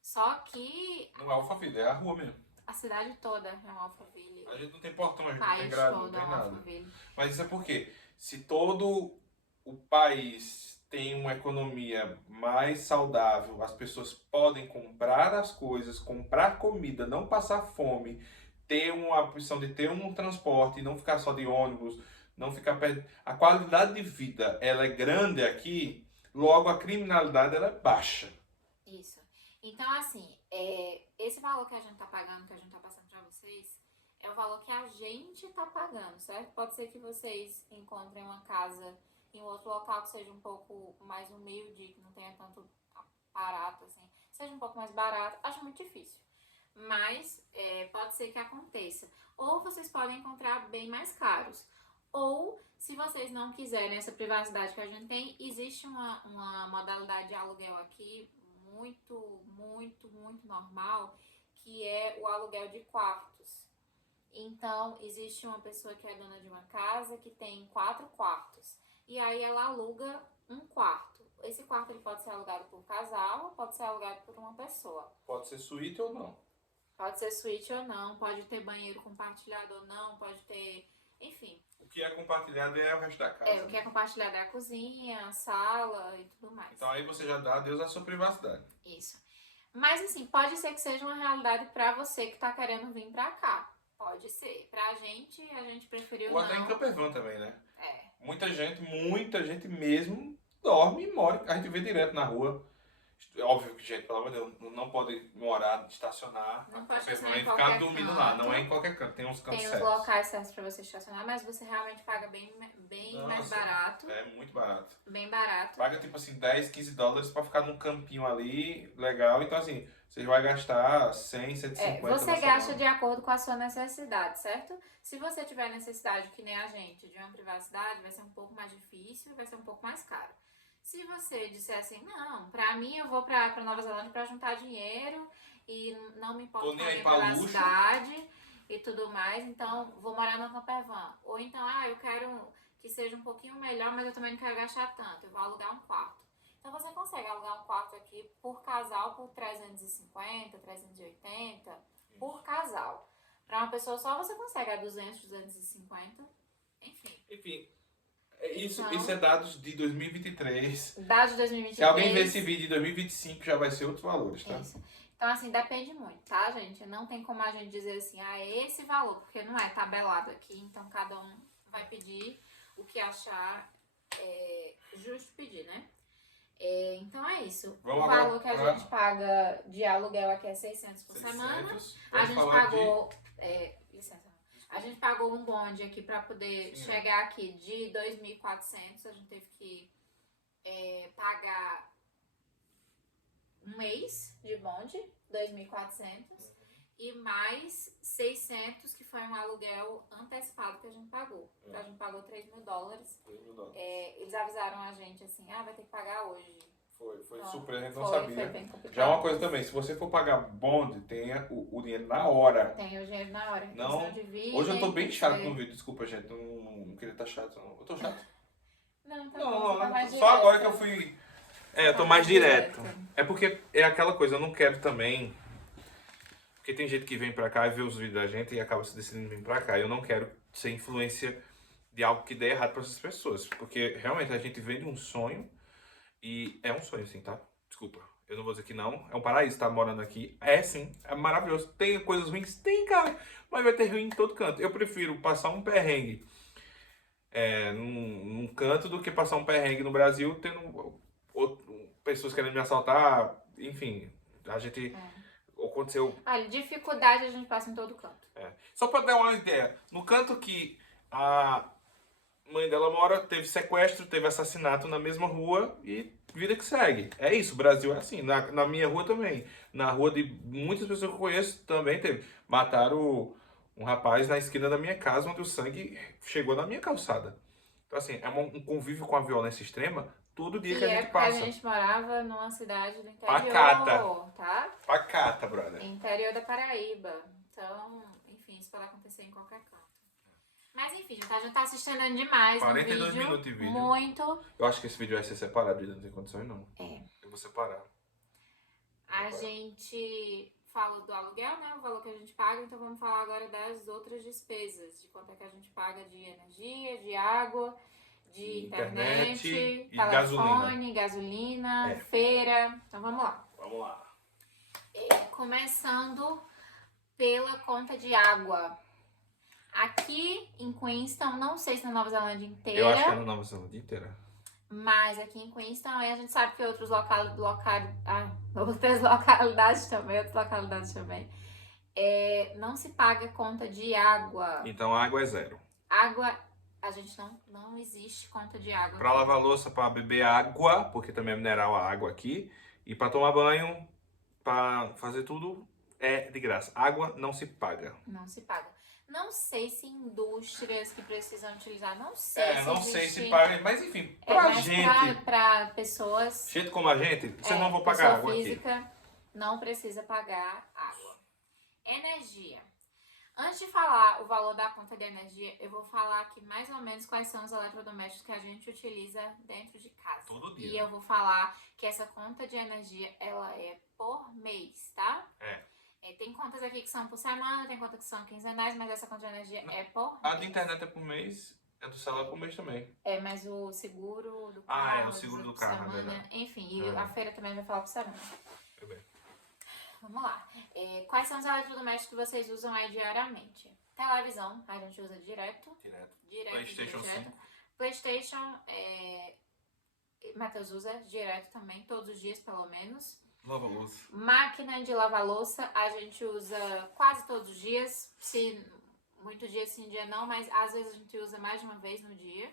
Só que Não é Alphaville, é a rua mesmo. a cidade toda é um Alphaville. A gente não tem portão, a gente O não tem país grade, não todo tem é um nada. Alphaville. Mas isso é porque se todo o país tem uma economia mais saudável, as pessoas podem comprar as coisas, comprar comida, não passar fome, ter uma opção de ter um transporte, não ficar só de ônibus, não ficar perto. A qualidade de vida ela é grande aqui, logo a criminalidade ela é baixa. Isso. Então, assim, esse valor que a gente tá pagando, que a gente tá passando pra vocês, é o valor que a gente tá pagando, certo? Pode ser que vocês encontrem uma casa em outro local que seja um pouco mais humilde, que não tenha tanto aparato, assim, seja um pouco mais barato. Acho muito difícil. Mas pode ser que aconteça. Ou vocês podem encontrar bem mais caros. Ou, se vocês não quiserem essa privacidade que a gente tem, existe uma modalidade de aluguel aqui muito normal, que é o aluguel de quartos. Então, existe uma pessoa que é dona de uma casa que tem 4 quartos. E aí ela aluga um quarto. Esse quarto ele pode ser alugado por casal ou pode ser alugado por uma pessoa. Pode ser suíte ou não. Pode ser suíte ou não, pode ter banheiro compartilhado ou não, pode ter... Enfim. O que é compartilhado é o resto da casa. O que é compartilhado é a cozinha, a sala e tudo mais. Então aí você já dá adeus à sua privacidade. Isso. Mas assim, pode ser que seja uma realidade pra você que tá querendo vir pra cá. Pode ser. Pra gente, a gente preferiu Ou até em não. Campervan também, né? É. Muita gente mesmo dorme e mora. A gente vê direto na rua. Óbvio que, gente, pelo amor de Deus, não pode morar, estacionar. Não pode Campervan estacionar e em ficar qualquer dormindo canto. lá. Não é em qualquer canto, tem uns cantos Tem os certos. locais certos pra você estacionar, mas você realmente paga bem mais barato. É muito barato. Bem barato. Paga tipo assim 10, 15 dólares pra ficar num campinho ali, legal. Então assim, você vai gastar 100, 150. Você gasta de acordo com a sua necessidade, certo? Se você tiver necessidade, que nem a gente, de uma privacidade, vai ser um pouco mais difícil e vai ser um pouco mais caro. Se você disser assim, não, pra mim eu vou pra Nova Zelândia pra juntar dinheiro e não me importa com a minha privacidade e tudo mais, então vou morar no campervan. Ou então, eu quero que seja um pouquinho melhor, mas eu também não quero gastar tanto, eu vou alugar um quarto. Então você consegue alugar um quarto aqui por casal por 350, 380 por casal. Para uma pessoa só você consegue a 200, 250, Enfim, isso é dados de 2023. Dados de 2023. Se alguém ver esse vídeo em 2025 já vai ser outros valores, tá? Isso. Então assim, depende muito, tá, gente? Não tem como a gente dizer assim, esse valor, porque não é tabelado aqui, então cada um vai pedir o que achar justo pedir, né? Então é isso. O valor que a gente paga de aluguel aqui é 600 por semana. A gente pagou... licença. A gente pagou um bonde aqui pra poder chegar aqui de 2.400. A gente teve que pagar um mês de bonde, 2.400. e mais 600, que foi um aluguel antecipado que a gente pagou. Então a gente pagou $3.000. Eles avisaram a gente assim, vai ter que pagar hoje. Foi Então, surpresa, a gente não foi sabia. bem complicado. Já uma coisa também, se você for pagar bonde, tenha o dinheiro na hora. Tem o dinheiro na hora. Não, Divide, hoje eu tô bem chato no vídeo, desculpa, gente. Não queria estar chato, não. Eu tô chato? Não, tá Não, tá mais só direto. agora que eu fui. Eu tô mais direto. direto. É porque é aquela coisa, eu não quero também. Porque tem gente que vem pra cá e vê os vídeos da gente e acaba se decidindo vir pra cá. Eu não quero ser influência de algo que dê errado pra essas pessoas. Porque realmente a gente vem de um sonho. E é um sonho, sim, tá? Desculpa. Eu não vou dizer que não. É um paraíso estar morando aqui. É sim. É maravilhoso. Tem coisas ruins? Tem, cara. Mas vai ter ruim em todo canto. Eu prefiro passar um perrengue num canto do que passar um perrengue no Brasil tendo pessoas querendo me assaltar. Enfim, a gente... Aconteceu... Olha, dificuldade a gente passa em todo canto. Só pra dar uma ideia. No canto que a mãe dela mora, teve sequestro, teve assassinato na mesma rua e vida que segue. É isso, o Brasil é assim. Na minha rua também. Na rua de muitas pessoas que eu conheço também teve. Mataram um rapaz na esquina da minha casa, onde o sangue chegou na minha calçada. Então assim, é um convívio com a violência extrema todo dia que a gente passa. A gente morava numa cidade do interior, Pacata. tá? Pacata, brother. Interior da Paraíba. Então, enfim, isso pode acontecer em qualquer canto. Mas enfim, a gente tá se estendendo demais 42 minutos de vídeo. Muito. Eu acho que esse vídeo vai ser separado, não tem condições não. Eu vou separar. A gente falou do aluguel, né? O valor que a gente paga, então vamos falar agora das outras despesas. De quanto é que a gente paga de energia, de água, de internet e telefone, gasolina, feira. Então vamos lá. Vamos lá. Começando pela conta de água. Aqui em Queenstown, não sei se na Nova Zelândia inteira. Eu acho que é na Nova Zelândia inteira. Mas aqui em Queenstown, a gente sabe que outras localidades também, não se paga conta de água. Então a água é zero. Água, a gente não existe conta de água. Pra lavar louça, pra beber água, porque também é mineral a água aqui. E pra tomar banho, pra fazer tudo, é de graça. Água não se paga. Não se paga. Não sei se indústrias que precisam utilizar, não sei se não existe... sei se paga, mas enfim, pra gente... Pra pessoas... Gente como a gente, vocês não vão pagar água física aqui. Não precisa pagar água. Energia. Antes de falar o valor da conta de energia, eu vou falar aqui mais ou menos quais são os eletrodomésticos que a gente utiliza dentro de casa. Todo dia. E eu vou falar que essa conta de energia, ela é por mês, tá? Tem contas aqui que são por semana, tem contas que são quinzenais, mas essa conta de energia é por mês. A de internet é por mês, a do celular é por mês também. Mas o seguro do carro... o seguro do carro, semana, é verdade. enfim, e a feira também vai falar por semana. Bem. Vamos lá. Quais são os eletrodomésticos que vocês usam aí diariamente? Televisão, a gente usa direto. PlayStation 5. PlayStation, Matheus usa direto também, todos os dias pelo menos. Lava louça. Máquina de lavar louça, a gente usa quase todos os dias. Muito dia sim, dia não, mas às vezes a gente usa mais de uma vez no dia.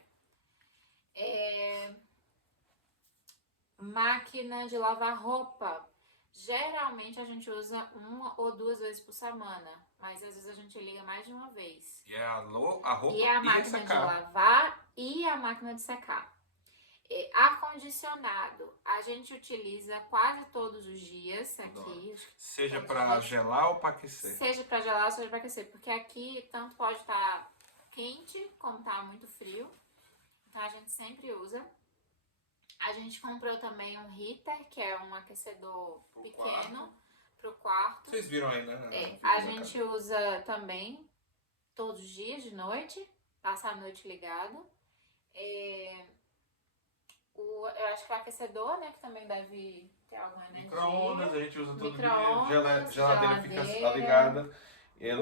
Máquina de lavar roupa. Geralmente a gente usa 1 ou 2 vezes por semana, mas às vezes a gente liga mais de uma vez. E a roupa e a máquina de lavar e a máquina de secar. Ar-condicionado, a gente utiliza quase todos os dias aqui. Seja para gelar ou para aquecer? Seja para gelar ou seja para aquecer, porque aqui tanto pode estar quente como tá muito frio. Então a gente sempre usa. A gente comprou também um heater, que é um aquecedor pequeno pro quarto. Vocês viram aí, né? A gente usa também todos os dias de noite, passa a noite ligado. Eu acho que o aquecedor, né, que também deve ter alguma energia. Micro-ondas, a gente usa todo dia. Geladeira Geladeira fica ligada.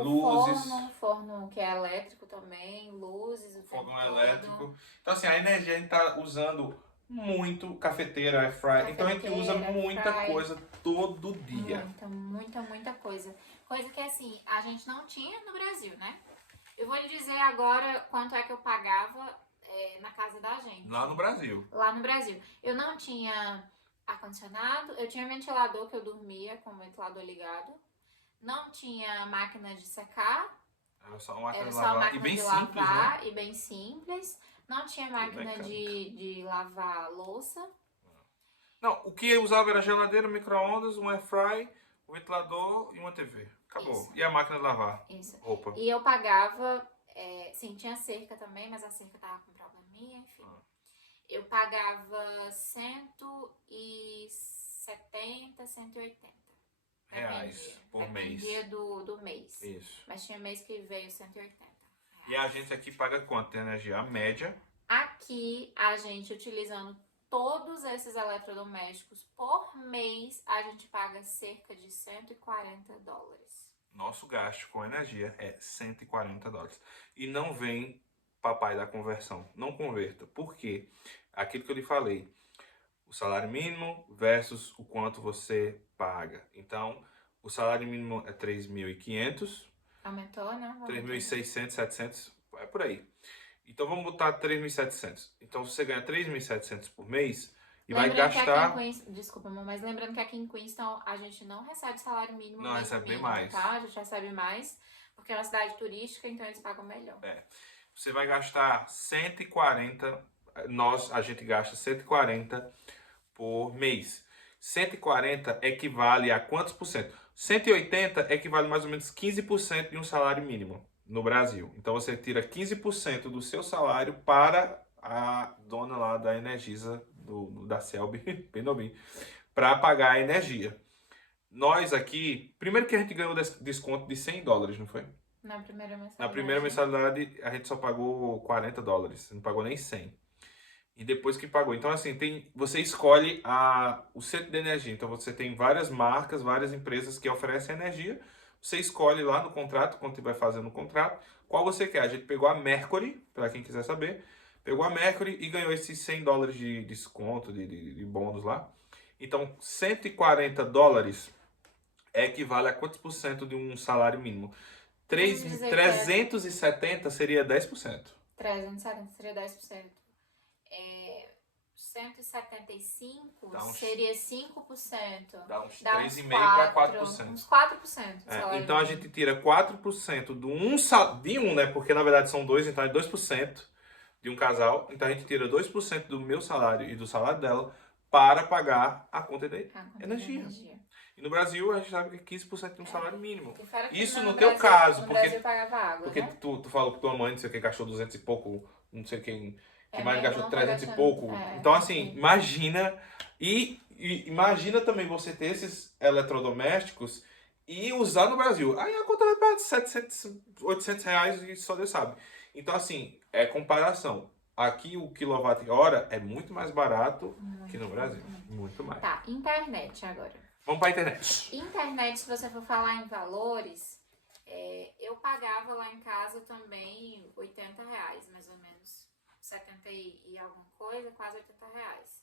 Luzes. Forno que é elétrico também, luzes, o fogão elétrico. Então assim, a energia a gente tá usando muito, cafeteira, air fry. Então a gente usa muita coisa todo dia. Muita coisa. Coisa que assim, a gente não tinha no Brasil, né? Eu vou lhe dizer agora quanto é que eu pagava na casa da gente. Lá no Brasil. Lá no Brasil. Eu não tinha ar-condicionado, eu tinha ventilador que eu dormia com o ventilador ligado. Não tinha máquina de secar, Era só uma máquina era de só a lavar. E máquina bem de simples, né? lavar e bem simples. Não tinha máquina mecânica. de lavar louça. Não, o que eu usava era geladeira, micro-ondas, um air fry, um ventilador e uma TV. Acabou. Isso. E a máquina de lavar Isso. roupa. E eu pagava, sim, tinha cerca também, mas a cerca tava com probleminha, enfim. Eu pagava 170, 180. Reais por mês. Dependia do mês. Isso. Mas tinha mês que veio 180 reais. E a gente aqui paga quanto de energia? A média. Aqui, a gente utilizando todos esses eletrodomésticos por mês, a gente paga cerca de 140 dólares. Nosso gasto com energia é 140 dólares. E não vem papai da conversão. Não converta. Por quê? Aquilo que eu lhe falei. O salário mínimo versus o quanto você paga. Então, o salário mínimo é 3.500. Aumentou, né? 3.600, 700, é por aí. Então vamos botar 3.700. Então você ganha 3.700 por mês e vai gastar... Desculpa, amor, mas lembrando que aqui em Queenstown a gente não recebe salário mínimo. Não, recebe bem mínimo, mais. Tá? A gente recebe mais, porque é uma cidade turística, então eles pagam melhor. Você vai gastar 140, a gente gasta 140 por mês. 140 equivale a quantos por cento? 180 equivale mais ou menos 15% de um salário mínimo no Brasil. Então você tira 15% do seu salário para a dona lá da Energisa, da Selby, bem para pagar a energia. Nós aqui, primeiro que a gente ganhou desconto de 100 dólares, não foi? Na primeira mensalidade. Na primeira mensalidade a gente só pagou 40 dólares, não pagou nem 100. E depois que pagou. Então, assim, você escolhe o centro de energia. Então, você tem várias marcas, várias empresas que oferecem energia. Você escolhe lá no contrato, quando você vai fazendo o contrato, qual você quer. A gente pegou a Mercury, para quem quiser saber. Pegou a Mercury e ganhou esses 100 dólares de desconto, de bônus lá. Então, 140 dólares equivale a quantos por cento de um salário mínimo? 370 seria 10%. 370 seria 10%. 175 seria 5%. Dá uns 3,5% para 4%. Uns 4%. Então a gente tira 4% de um, né? Porque na verdade são dois, então é 2% de um casal. Então a gente tira 2% do meu salário e do salário dela para pagar a conta de energia. E no Brasil a gente sabe que é 15% de um salário mínimo. Isso no teu caso, porque pagava água, porque né? tu falou com tua mãe, não sei o que, gastou 200 e pouco, não sei quem mais gastou 300 e pouco. Então assim, imagina. E imagina também você ter esses eletrodomésticos e usar no Brasil. Aí a conta vai para 700, 800 reais e só Deus sabe. Então assim, é comparação. Aqui o quilowatt-hora é muito mais barato que no Brasil. Muito mais. Tá, internet agora. Vamos para a internet. Internet, se você for falar em valores, eu pagava lá em casa também 80 reais, mais ou menos. 70 e alguma coisa, quase 80 reais.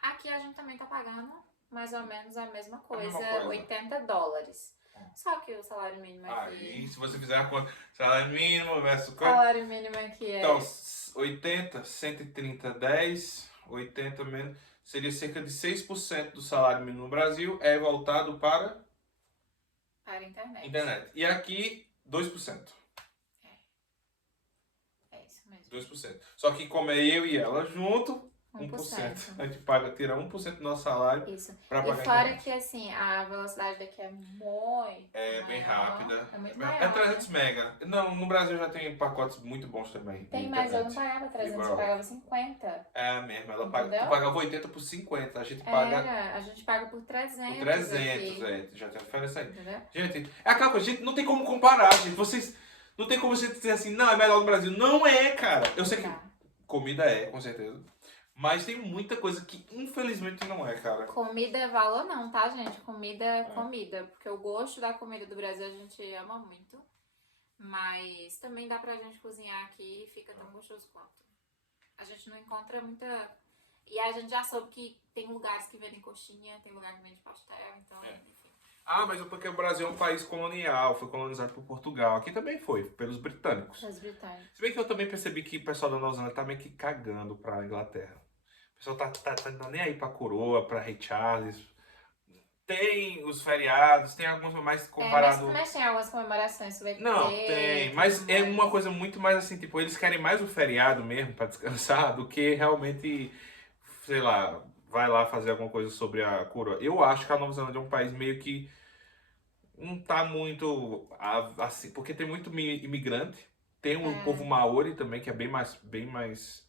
Aqui a gente também tá pagando mais ou menos a mesma coisa. 80 dólares. Só que o salário mínimo aqui... Aí, se você fizer a conta, salário mínimo versus... Salário mínimo aqui Então, 80, 130, 10, 80 menos... Seria cerca de 6% do salário mínimo no Brasil é voltado para a internet. E aqui, 2%. É isso mesmo. 2%. Só que como é eu e ela junto, 1%. A gente tira 1% do nosso salário. Isso. Para pagar e fora que assim, a velocidade daqui é muito bem rápida. É muito maior. É 300 mega. Não, no Brasil já tem pacotes muito bons também. Tem, mas eu não pagava 300, eu pagava 50. É mesmo, tu pagava 80 por 50. A gente paga... A gente paga por 300. Por 300, já tem diferença aí. Entendeu? Gente, é aquela coisa, gente, não tem como comparar, gente. Vocês... Não tem como você dizer assim, não, é melhor no Brasil. Não é, cara. Eu sei que comida com certeza. Mas tem muita coisa que infelizmente não é, cara. Comida é valor não, tá, gente? Comida é comida. Porque o gosto da comida do Brasil a gente ama muito. Mas também dá pra gente cozinhar aqui e fica tão gostoso quanto. A gente não encontra muita... E a gente já soube que tem lugares que vendem coxinha, tem lugar que vende pastel, então, enfim. Mas é porque o Brasil é um país colonial, foi colonizado por Portugal. Aqui também foi, pelos britânicos. Pelos britânicos. Se bem que eu também percebi que o pessoal da Nova Zelândia tá meio que cagando pra Inglaterra. O pessoal tá nem aí pra coroa, pra Rei Charles. Tem os feriados, tem alguns mais comparado... Mas tem algumas comemorações, você vai ter. Não, tem, mas é uma coisa muito mais assim, tipo, eles querem mais o feriado mesmo pra descansar do que realmente, sei lá, vai lá fazer alguma coisa sobre a coroa. Eu acho que a Nova Zelândia é um país meio que não tá muito assim, porque tem muito imigrante, tem o povo maori também, que é bem mais,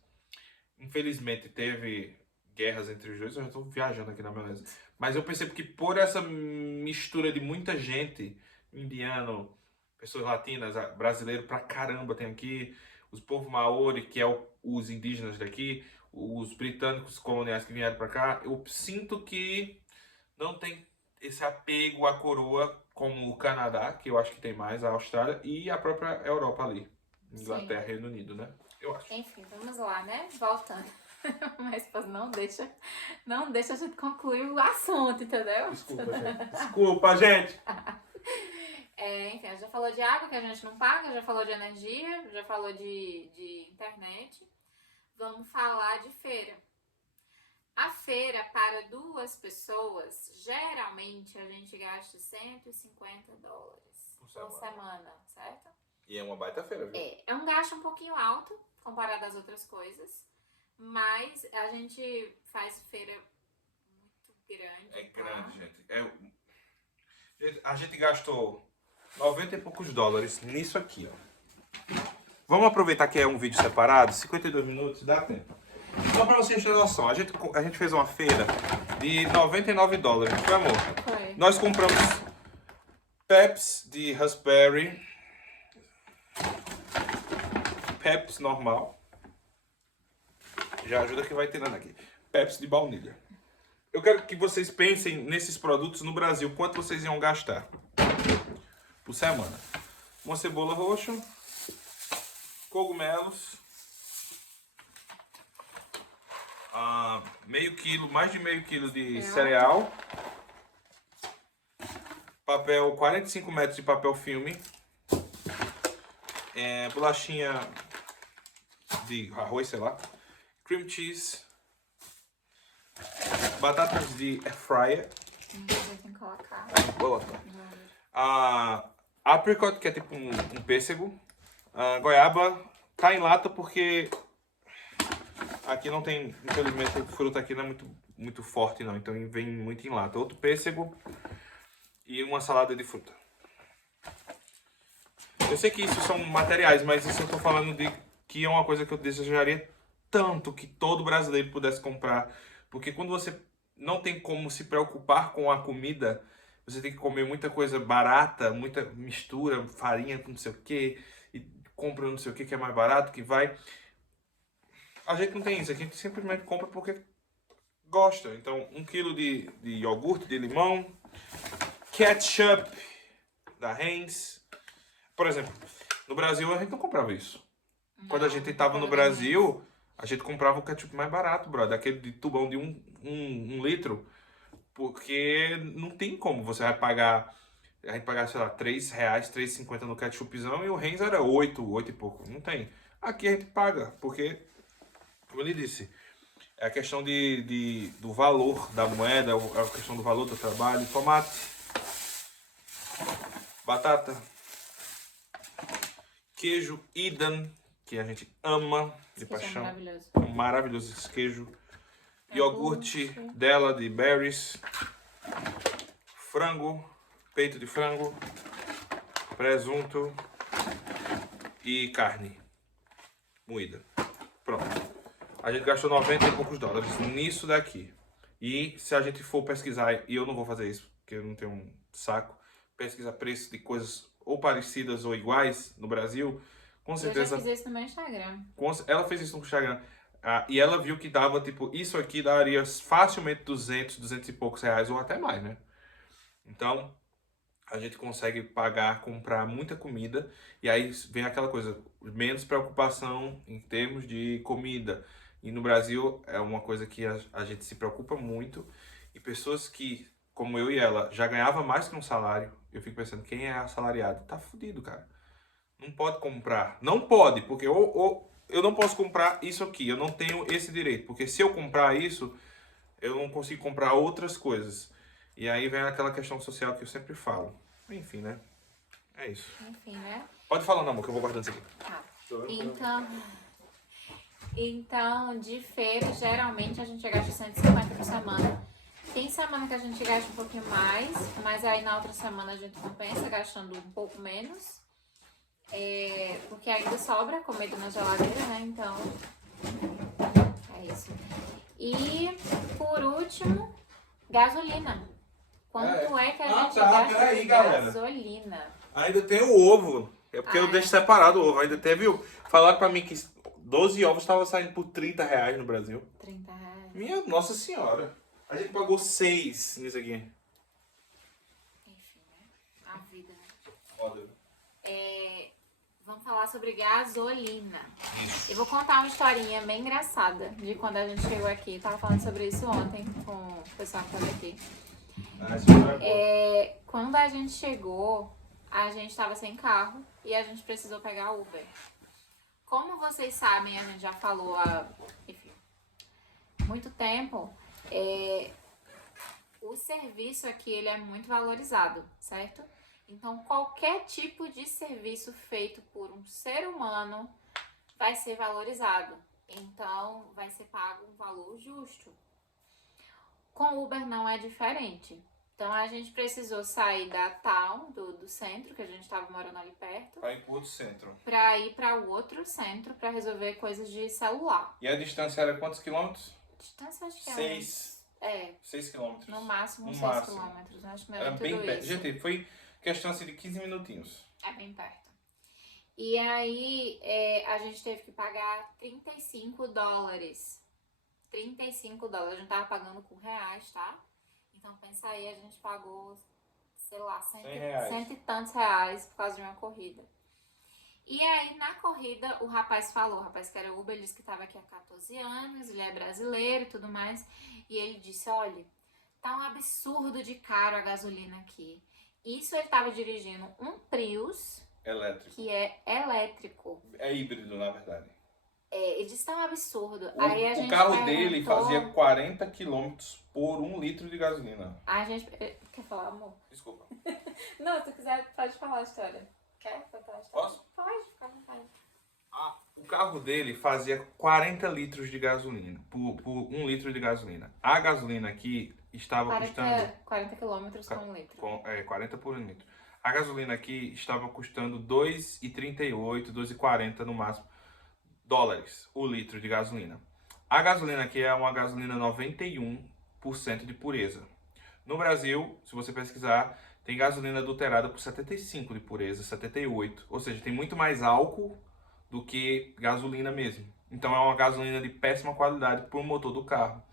infelizmente teve guerras entre os dois, eu já tô viajando aqui na maionese. Mas eu percebo que por essa mistura de muita gente, indiano, pessoas latinas, brasileiro pra caramba tem aqui, os povos maori, que é os indígenas daqui, os britânicos coloniais que vieram pra cá, eu sinto que não tem esse apego à coroa como o Canadá, que eu acho que tem mais, a Austrália e a própria Europa ali, Inglaterra, Reino Unido, né? Eu acho. Enfim, vamos lá, né? Voltando. Mas não deixa a gente concluir o assunto, entendeu? Desculpa, gente. Desculpa, gente. Enfim, a gente já falou de água que a gente não paga, já falou de energia, já falou de internet. Vamos falar de feira. A feira, para 2 pessoas, geralmente a gente gasta $150 por semana, certo? E é uma baita feira, viu? É um gasto um pouquinho alto comparado às outras coisas, mas a gente faz feira muito grande. É grande, gente. Gente, a gente gastou 90 e poucos dólares nisso aqui, ó. Vamos aproveitar que é um vídeo separado, 52 minutos, dá tempo. Só pra vocês terem noção, a gente fez uma feira de 99 dólares, foi, amor? Foi. Nós compramos Peps de raspberry, Peps normal, já ajuda que vai tirando aqui, Peps de baunilha. Eu quero que vocês pensem nesses produtos no Brasil, quanto vocês iam gastar por semana. Uma cebola roxa, cogumelos, meio quilo, mais de meio quilo de cereal, papel, 45 metros de papel filme, bolachinha de arroz, sei lá, cream cheese, batatas de air fryer, Tem que colocar. Apricot, que é tipo um pêssego, goiaba, tá em lata porque aqui não tem, infelizmente, a fruta aqui não é muito forte não, então vem muito em lata. Outro pêssego e uma salada de fruta. Eu sei que isso são materiais, mas isso eu tô falando de que é uma coisa que eu desejaria tanto que todo brasileiro pudesse comprar. Porque quando você não tem como se preocupar com a comida, você tem que comer muita coisa barata, muita mistura, farinha com não sei o que, e compra não sei o que é mais barato, que vai... A gente não tem isso, a gente simplesmente compra porque gosta. Então, 1 kg de iogurte de limão, ketchup da Heinz. Por exemplo, no Brasil a gente não comprava isso. Quando a gente estava no Brasil, a gente comprava o ketchup mais barato, brother, aquele de tubão de um litro, porque não tem como você vai pagar, a gente pagava, sei lá, R$3, R$3,50 no ketchupzão e o Heinz era 8 e pouco, não tem. Aqui a gente paga, porque, como ele disse, é a questão do valor da moeda, é a questão do valor do trabalho. Tomate, batata, queijo Edam, que a gente ama de paixão. Maravilhoso. Maravilhoso esse queijo. Iogurte dela de berries. Frango, peito de frango, presunto e carne moída. Pronto. A gente gastou 90 e poucos dólares nisso daqui. E se a gente for pesquisar, e eu não vou fazer isso, porque eu não tenho um saco, pesquisar preço de coisas ou parecidas ou iguais no Brasil, com certeza... Eu já fiz isso no meu Instagram. Ela fez isso no Instagram. E ela viu que dava, tipo, isso aqui daria facilmente 200 e poucos reais, ou até mais, né? Então, a gente consegue comprar muita comida, e aí vem aquela coisa, menos preocupação em termos de comida. E no Brasil é uma coisa que a gente se preocupa muito, e pessoas que, como eu e ela, já ganhava mais que um salário, eu fico pensando, quem é assalariado? Tá fudido, cara. Não pode comprar. Não pode, porque eu não posso comprar isso aqui, eu não tenho esse direito. Porque se eu comprar isso, eu não consigo comprar outras coisas. E aí vem aquela questão social que eu sempre falo. Enfim, né? É isso. Enfim, né? Pode falar, não, amor, que eu vou guardando isso aqui. Tá. Então, de feira, geralmente a gente gasta 150 por semana. Tem semana que a gente gasta um pouquinho mais, mas aí na outra semana a gente compensa gastando um pouco menos. Porque ainda sobra comida na geladeira, né? Então, é isso. E, por último, gasolina. Quanto é que a gente gasta peraí, de galera. gasolina? Ainda tem o ovo. É porque eu deixo separado o ovo. Ainda teve o... Falaram pra mim que 12 ovos estavam saindo por R$30 no Brasil. R$30. Minha Nossa Senhora. A gente pagou 6 nisso aqui. Enfim, né? A vida, né? Foda. Vamos falar sobre gasolina. Isso. Eu vou contar uma historinha bem engraçada de quando a gente chegou aqui. Eu tava falando sobre isso ontem com o pessoal que tava aqui. Quando a gente chegou, a gente tava sem carro e a gente precisou pegar Uber. Como vocês sabem, a gente já falou há muito tempo, o serviço aqui ele é muito valorizado, certo? Então, qualquer tipo de serviço feito por um ser humano vai ser valorizado. Então, vai ser pago um valor justo. Com Uber não é diferente. Então, a gente precisou sair da town, do centro, que a gente estava morando ali perto. Para ir para outro centro. Para ir para o outro centro, para resolver coisas de celular. E a distância era quantos quilômetros? A distância acho que 6. 6 quilômetros. No máximo 6 quilômetros. Acho que não era bem tudo perto. isso. Gente, foi questão assim de 15 minutinhos. É bem perto. E aí, a gente teve que pagar $35. $35. A gente tava pagando com reais, tá? Então, pensa aí, a gente pagou, sei lá, cento e tantos reais por causa de uma corrida. E aí, na corrida, o rapaz que era Uber, ele disse que tava aqui há 14 anos, ele é brasileiro e tudo mais. E ele disse, olha, tá um absurdo de caro a gasolina aqui. Isso ele tava dirigindo um Prius. Elétrico. Que é elétrico. É híbrido, na verdade. Ele disse que é um absurdo. Aí a gente o carro dele fazia 40 km por 1 litro de gasolina. A gente... Quer falar, amor? Desculpa. Não, se tu quiser, pode falar a história. Quer contar a história? Posso? Pode, fica à vontade. O carro dele fazia 40 litros de gasolina, por 1 litro de gasolina. A gasolina aqui estava custando... 40 quilômetros com 1 litro. 40 por 1 litro. A gasolina aqui estava custando 2,38, 2,40 no máximo dólares o litro de gasolina. A gasolina aqui é uma gasolina 91% de pureza. No Brasil, se você pesquisar, tem gasolina adulterada por 75% de pureza, 78%. Ou seja, tem muito mais álcool do que gasolina mesmo. Então é uma gasolina de péssima qualidade para o motor do carro.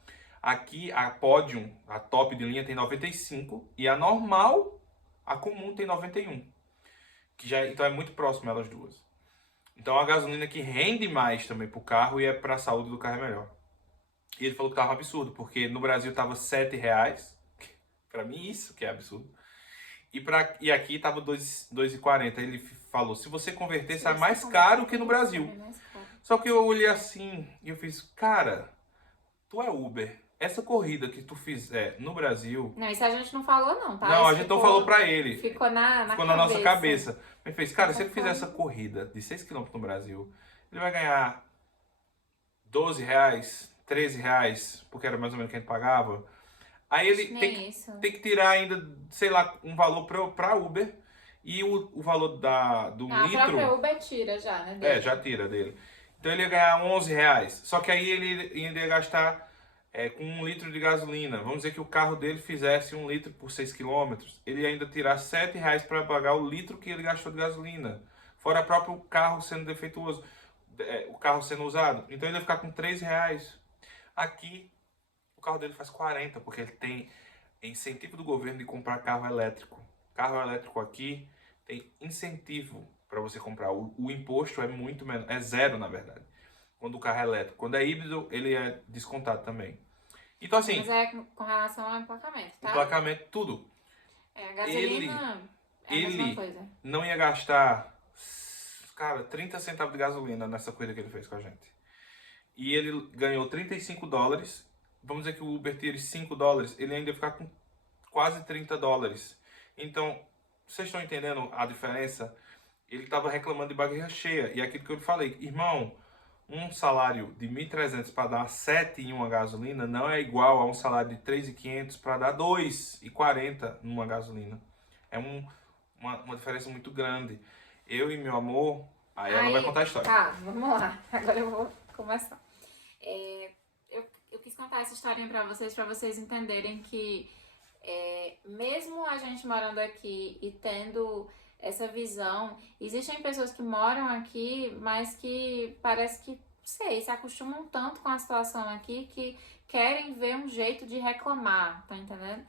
Aqui a Podium, a top de linha, tem 95% e a normal, a comum, tem 91%. Então é muito próximo elas duas. Então é uma gasolina que rende mais também para o carro e é para a saúde do carro é melhor. E ele falou que estava um absurdo, porque no Brasil estava R$7. Para mim isso que é absurdo. E aqui estava 2,40. Ele falou, se você converter, sai mais caro que no Brasil. Só que eu olhei assim e eu fiz, cara, tu é Uber. Essa corrida que tu fizer no Brasil... Não, isso a gente não falou não, tá? Não, isso a gente não falou pra ele. Ficou na nossa cabeça. Ele fez, cara, se ele fizer essa corrida de 6 km no Brasil, ele vai ganhar R$12, R$13, porque era mais ou menos o que a gente pagava. Aí ele tem que tirar ainda, sei lá, um valor pra Uber. E o valor do litro... A própria Uber tira já, né? Dele. Já tira dele. Então ele ia ganhar R$11. Só que aí ele ainda ia gastar... com 1 litro de gasolina, vamos dizer que o carro dele fizesse 1 litro por 6 km, ele ia ainda tirar R$7 para pagar o litro que ele gastou de gasolina, fora o próprio carro sendo defeituoso, o carro sendo usado, então ele ia ficar com R$3. Aqui, o carro dele faz 40, porque ele tem incentivo do governo de comprar carro elétrico. Carro elétrico aqui tem incentivo para você comprar, o imposto é muito menos, é zero na verdade, quando o carro é elétrico. Quando é híbrido, ele é descontado também. Então, assim... Mas é com relação ao emplacamento, tá? Emplacamento, tudo. A gasolina é a mesma coisa. Não ia gastar, cara, 30 centavos de gasolina nessa corrida que ele fez com a gente. E ele ganhou $35. Vamos dizer que o Uber tire $5, ele ainda ia ficar com quase $30. Então, vocês estão entendendo a diferença? Ele estava reclamando de barriga cheia. E aquilo que eu lhe falei, irmão, um salário de 1.300 para dar 7 em uma gasolina não é igual a um salário de 3.500 para dar 2,40 numa gasolina. É uma diferença muito grande. Eu e meu amor, aí ela vai contar a história. Tá, vamos lá. Agora eu vou começar. Eu quis contar essa historinha pra vocês entenderem que mesmo a gente morando aqui e tendo essa visão, existem pessoas que moram aqui, mas que parece que, não sei, se acostumam tanto com a situação aqui que querem ver um jeito de reclamar, tá entendendo?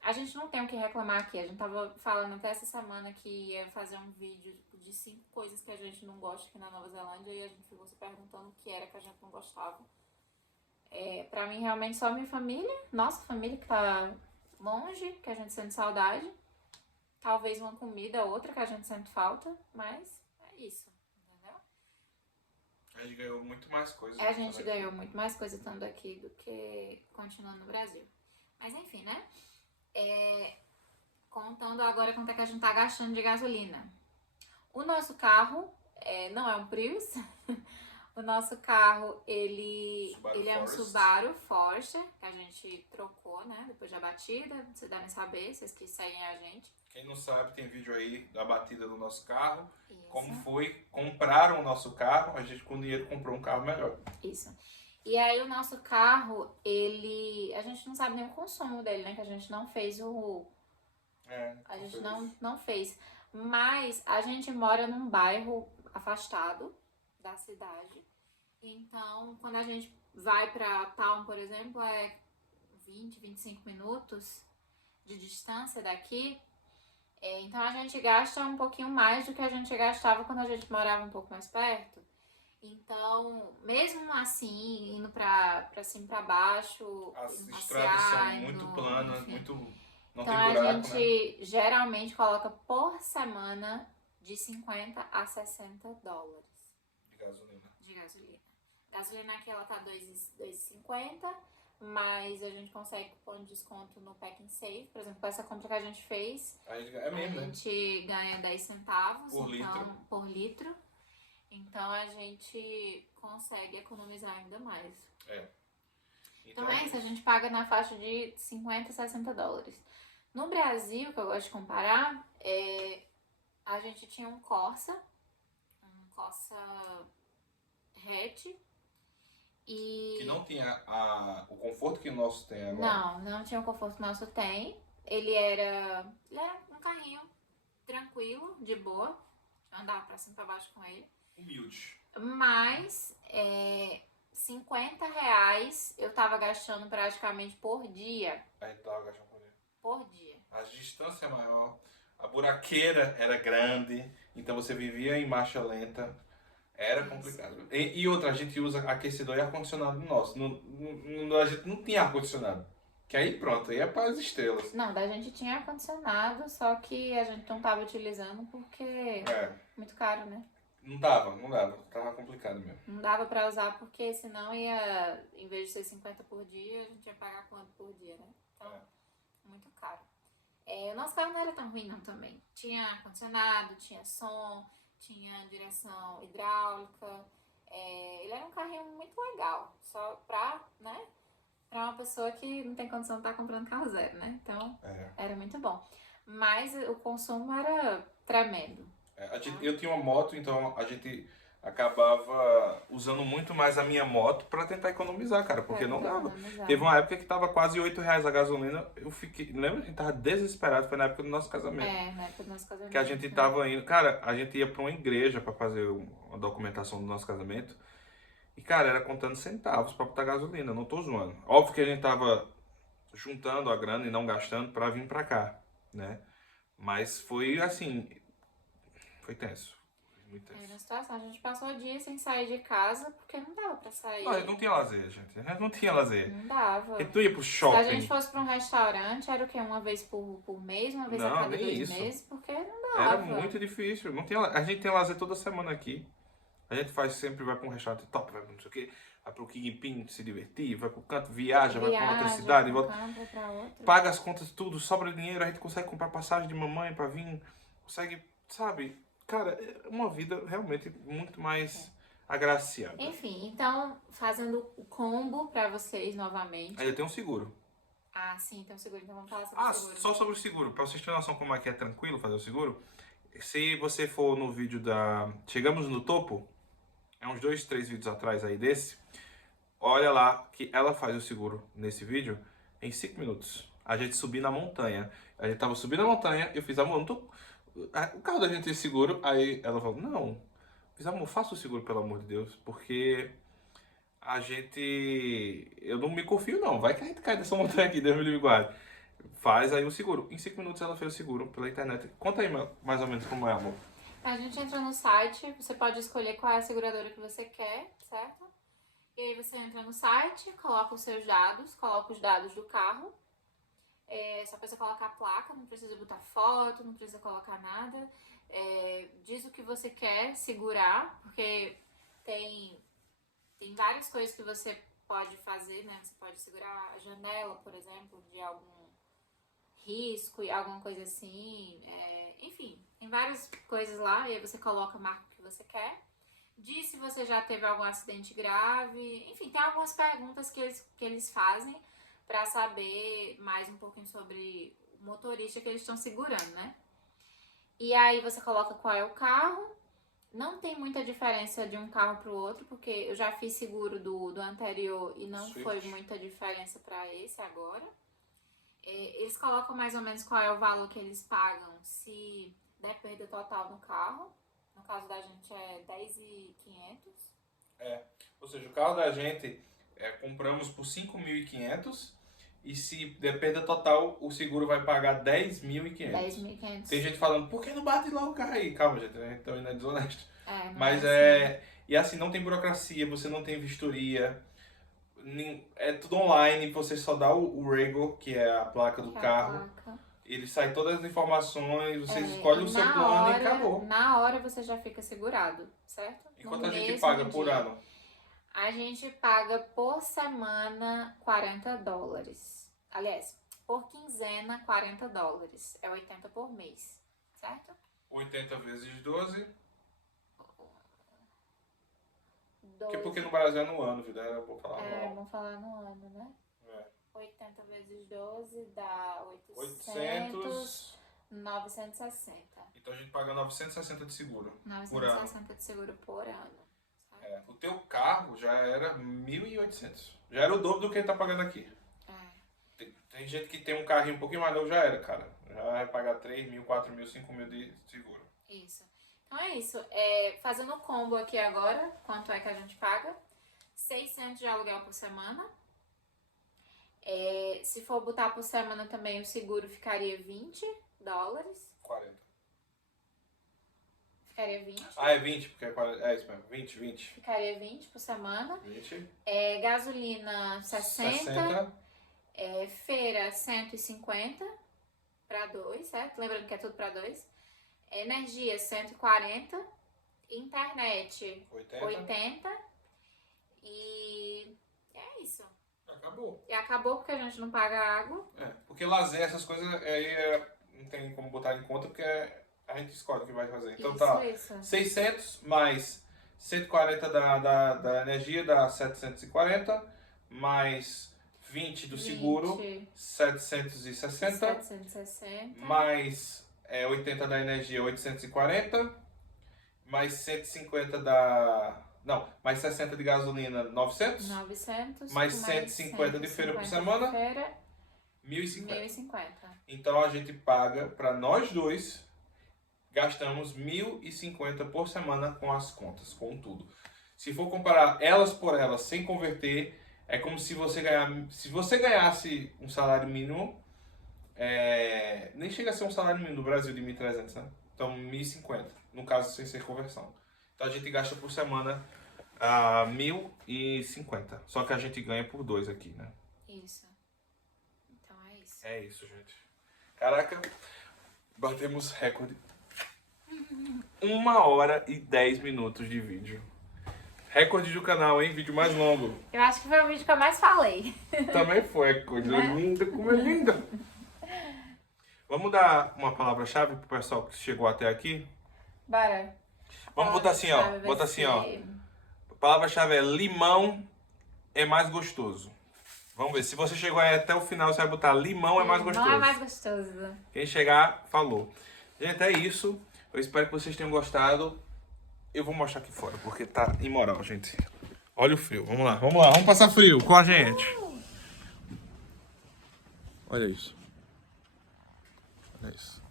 A gente não tem o que reclamar aqui. A gente tava falando até essa semana que ia fazer um vídeo de 5 coisas que a gente não gosta aqui na Nova Zelândia e a gente ficou se perguntando o que era que a gente não gostava. Pra mim, realmente, só minha família, nossa família que tá longe, que a gente sente saudade. Talvez uma comida, outra que a gente sente falta, mas é isso, entendeu? A gente ganhou muito mais coisas. A gente ganhou muito mais coisa estando aqui do que continuando no Brasil. Mas enfim, né? Contando agora quanto é que a gente tá gastando de gasolina. O nosso carro não é um Prius. O nosso carro, ele é um Subaru Forester, que a gente trocou, né? Depois da batida, vocês devem saber, vocês que seguem a gente. Quem não sabe, tem vídeo aí da batida do nosso carro. Isso. Como foi, compraram o nosso carro, a gente com dinheiro comprou um carro melhor. Isso. E aí o nosso carro, a gente não sabe nem o consumo dele, né? Que a gente não fez a gente não fez. Mas a gente mora num bairro afastado da cidade. Então, quando a gente vai pra Town, por exemplo, é 20, 25 minutos de distância daqui. Então a gente gasta um pouquinho mais do que a gente gastava quando a gente morava um pouco mais perto. Então, mesmo assim, indo pra cima e pra baixo, as passear, estradas são muito planas, enfim. muito. Não Então tem a buraco, gente geralmente coloca por semana de 50 a 60 dólares de gasolina. Gasolina aqui ela tá 2,50, mas a gente consegue cupom de desconto no Pack and Save. Por exemplo, com essa compra que a gente fez, A gente ganha 10 centavos por litro. Então a gente consegue economizar ainda mais. Então é isso, a gente paga na faixa de 50 a 60 dólares. No Brasil, que eu gosto de comparar, a gente tinha um Corsa hatch. Que não tinha o conforto que o nosso tem agora. Não tinha o conforto que o nosso tem. Ele era um carrinho tranquilo, de boa. Andava pra cima e pra baixo com ele. Humilde. Mas 50 reais eu tava gastando praticamente por dia. A gente tava gastando Por dia. A distância é maior, a buraqueira era grande, então você vivia em marcha lenta. Era complicado. E outra, a gente usa aquecedor e ar-condicionado nosso. A gente não tinha ar-condicionado. Que aí pronto, aí é para as estrelas. Não, da gente tinha ar-condicionado, só que a gente não tava utilizando porque muito caro, né? Não dava. Tava complicado mesmo. Não dava pra usar porque senão ia, em vez de ser 50 por dia, a gente ia pagar quanto por dia, né? Então, muito caro. O nosso carro não era tão ruim não também. Tinha ar-condicionado, tinha som, tinha direção hidráulica. Ele era um carrinho muito legal, só pra uma pessoa que não tem condição de estar comprando carro zero, né? Então, era muito bom. Mas o consumo era tremendo. Eu tinha uma moto, então a gente acabava usando muito mais a minha moto pra tentar economizar, cara, porque não dava. Teve uma época que tava quase R$8 a gasolina, lembra que a gente tava desesperado, foi na época do nosso casamento. Na época do nosso casamento. Que a gente tava indo, cara, a gente ia pra uma igreja pra fazer uma documentação do nosso casamento, e cara, era contando centavos pra botar gasolina, não tô zoando. Óbvio que a gente tava juntando a grana e não gastando pra vir pra cá, né? Mas foi assim, foi tenso. Muito tenso. Era a situação, a gente passou o dia sem sair de casa porque não dava pra sair. Não tinha lazer, gente. A gente não tinha lazer. Não dava. E tu ia pro shopping. Se a gente fosse pra um restaurante, era o quê? Uma vez por mês, uma vez a cada 2 meses? Porque não dava. Era muito difícil. Não tinha, a gente tem lazer toda semana aqui. A gente faz sempre, vai pra um restaurante top, vai pra não sei o quê, vai pro Kingpin se divertir, vai pro canto, viaja, vai pra outra cidade, pra um volta, canto, pra outro. paga as contas tudo, sobra dinheiro, a gente consegue comprar passagem de mamãe pra vir, consegue, sabe? Cara, é uma vida realmente muito mais agraciada. Enfim, então, fazendo o combo pra vocês novamente. Ainda tem um seguro. Ah, sim, então seguro. Então vamos falar sobre o seguro. Só sobre o seguro, pra vocês terem noção como é que é tranquilo fazer o seguro. Se você for no vídeo da Chegamos no Topo, é uns 2, 3 vídeos atrás aí desse, olha lá que ela faz o seguro nesse vídeo em 5 minutos. A gente subiu na montanha. A gente tava subindo a montanha, eu fiz, amor, não tô... o carro da gente tem seguro. Aí ela falou, não. Fiz, amor, faça o seguro, pelo amor de Deus, porque a gente... Eu não me confio, não. Vai que a gente cai dessa montanha aqui, Deus me livre e guarde. Faz aí o seguro. Em 5 minutos ela fez o seguro pela internet. Conta aí mais ou menos como é, amor. A gente entra no site, você pode escolher qual é a seguradora que você quer, certo? E aí você entra no site, coloca os seus dados, coloca os dados do carro. Só precisa colocar a placa, não precisa botar foto, não precisa colocar nada. Diz o que você quer segurar, porque tem várias coisas que você pode fazer, né? Você pode segurar a janela, por exemplo, de algum risco e alguma coisa assim. Enfim, tem várias coisas lá, e aí você coloca a marca que você quer. Diz se você já teve algum acidente grave. Enfim, tem algumas perguntas que eles fazem para saber mais um pouquinho sobre o motorista que eles estão segurando, né? E aí você coloca qual é o carro. Não tem muita diferença de um carro para o outro, porque eu já fiz seguro do anterior e não Swift. foi muita diferença para esse agora. Eles colocam mais ou menos qual é o valor que eles pagam se der perda total no carro. No caso da gente é 10.500. Ou seja, o carro da gente compramos por 5.500 e se der perda total, o seguro vai pagar 10.500. 10.500. Tem gente falando, por que não bate logo o carro aí? Calma, gente, a gente também não é desonesto. Não Mas assim. E assim, não tem burocracia, você não tem vistoria. É tudo online, você só dá o Rego, que é a placa do carro. Ele sai todas as informações, você escolhe o seu plano e acabou. Na hora você já fica segurado, certo? E quanto a gente paga por ano? A gente paga por semana $40. Aliás, por quinzena $40. É 80 por mês, certo? 80 vezes 12. 12. Porque no Brasil é no ano, vida. Eu vou falar anual. Vamos falar no ano, né? 80 vezes 12 dá 800. 960. Então a gente paga 960 de seguro. 960 de seguro por ano. O teu carro já era 1.800. Já era o dobro do que ele tá pagando aqui. Tem gente que tem um carrinho um pouquinho mais novo, já era, cara. Já vai pagar 3.000, 4.000, 5.000 de seguro. Isso. Então é isso. Fazendo o combo aqui agora, quanto é que a gente paga? 600 de aluguel por semana. Se for botar por semana também, o seguro ficaria $20. 40. Ficaria 20. É 20, porque é 40. É isso mesmo. 20. Ficaria 20 por semana. 20. Gasolina 60. Feira 150 para 2, certo? Lembrando que é tudo para 2. Energia 140. Internet 80. E é isso. Acabou. E acabou porque a gente não paga água. Porque lazer, essas coisas aí não tem como botar em conta porque a gente escolhe o que vai fazer. Então isso. 600 mais 140 da energia dá 740, mais 20 do seguro, 760. Mais 80 da energia, 840, mais 150 mais 60 de gasolina, 900. Mais 150 de feira por semana, 1.050. Então a gente paga, para nós dois, gastamos 1.050 por semana com as contas, com tudo. Se for comparar elas por elas, sem converter, é como se você ganhasse um salário mínimo, nem chega a ser um salário mínimo do Brasil de 1.300, né? Então 1.050, no caso sem ser conversão. Então a gente gasta por semana 1.050, só que a gente ganha por 2 aqui, né? Isso. Então é isso. É isso, gente. Caraca, batemos recorde. 1 hora e 10 minutos de vídeo. Recorde do canal, hein? Vídeo mais longo. Eu acho que foi o vídeo que eu mais falei. Também foi. Coisa linda, como é linda. Vamos dar uma palavra-chave pro pessoal que chegou até aqui? Bora. Vamos botar assim, ó. Bota assim, ó. A palavra-chave é limão é mais gostoso. Vamos ver. Se você chegou aí até o final, você vai botar limão é mais gostoso. Limão é mais gostoso. Quem chegar, falou. Gente, é isso. Eu espero que vocês tenham gostado. Eu vou mostrar aqui fora, porque tá imoral, gente. Olha o frio. Vamos lá, vamos lá. Vamos passar frio com a gente. Olha isso. Olha isso.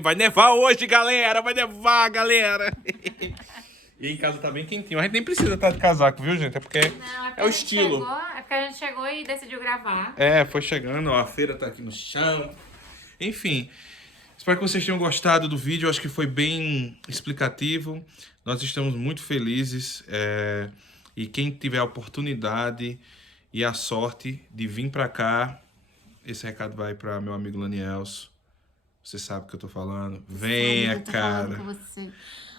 Vai nevar hoje, galera. Vai nevar, galera. E em casa tá bem quentinho. A gente nem precisa estar de casaco, viu, gente? É porque Não, é o estilo. É porque a gente chegou e decidiu gravar. É, foi chegando. Ó, a feira tá aqui no chão. Enfim. Espero que vocês tenham gostado do vídeo. Eu acho que foi bem explicativo. Nós estamos muito felizes. E quem tiver a oportunidade e a sorte de vir pra cá, esse recado vai para meu amigo Lanielso. Você sabe o que eu tô falando. Venha, cara.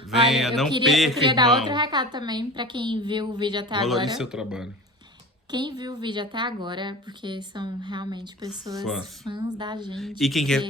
Venha, olha, não perca, eu queria irmão. dar outro recado também pra quem viu o vídeo até agora. Valorize seu trabalho. Quem viu o vídeo até agora, porque são realmente pessoas fãs da gente. E quem quer,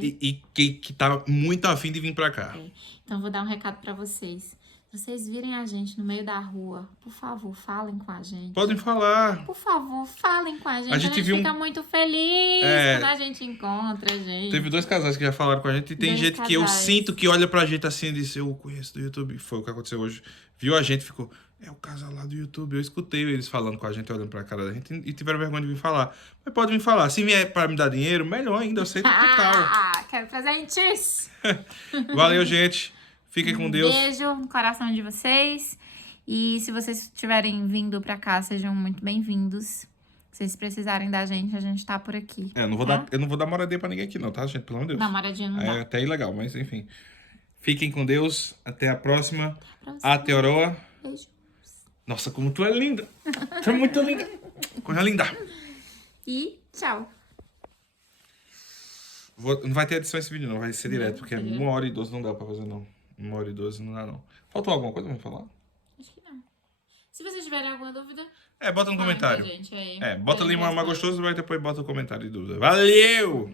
que tá muito afim de vir pra cá. Então eu vou dar um recado pra vocês. Se vocês virem a gente no meio da rua, por favor, falem com a gente. Podem falar. Por favor, falem com a gente. A gente viu fica muito feliz quando a gente encontra, gente. Teve 2 casais que já falaram com a gente. E tem gente que eu sinto que olha pra gente assim e diz, eu conheço do YouTube. Foi o que aconteceu hoje. Viu a gente e ficou, é o casal lá do YouTube. Eu escutei eles falando com a gente, olhando pra cara da gente. E tiveram vergonha de vir falar. Mas pode vir falar. Se vier pra me dar dinheiro, melhor ainda. Eu sei total. Quero presentes. Valeu, gente. Fiquem com Deus. Beijo no coração de vocês. E se vocês estiverem vindo pra cá, sejam muito bem-vindos. Se vocês precisarem da gente, a gente tá por aqui. Eu não vou dar moradia pra ninguém aqui não, tá, gente? Pelo amor de Deus. Não, moradia não dá. É até ilegal, mas enfim. Fiquem com Deus. Até a próxima. Até Oroa. Beijo. Nossa, como tu é linda. Tu é muito linda. Coisa linda. E tchau. Não vai ter edição esse vídeo não, vai ser direto, porque 1h12 não dá pra fazer não. 1h12 não dá não. Faltou alguma coisa pra me falar? Acho que não. Se vocês tiverem alguma dúvida... bota no comentário. Gente aí, bota ali mais gostoso, mas depois bota o comentário de dúvida. Valeu!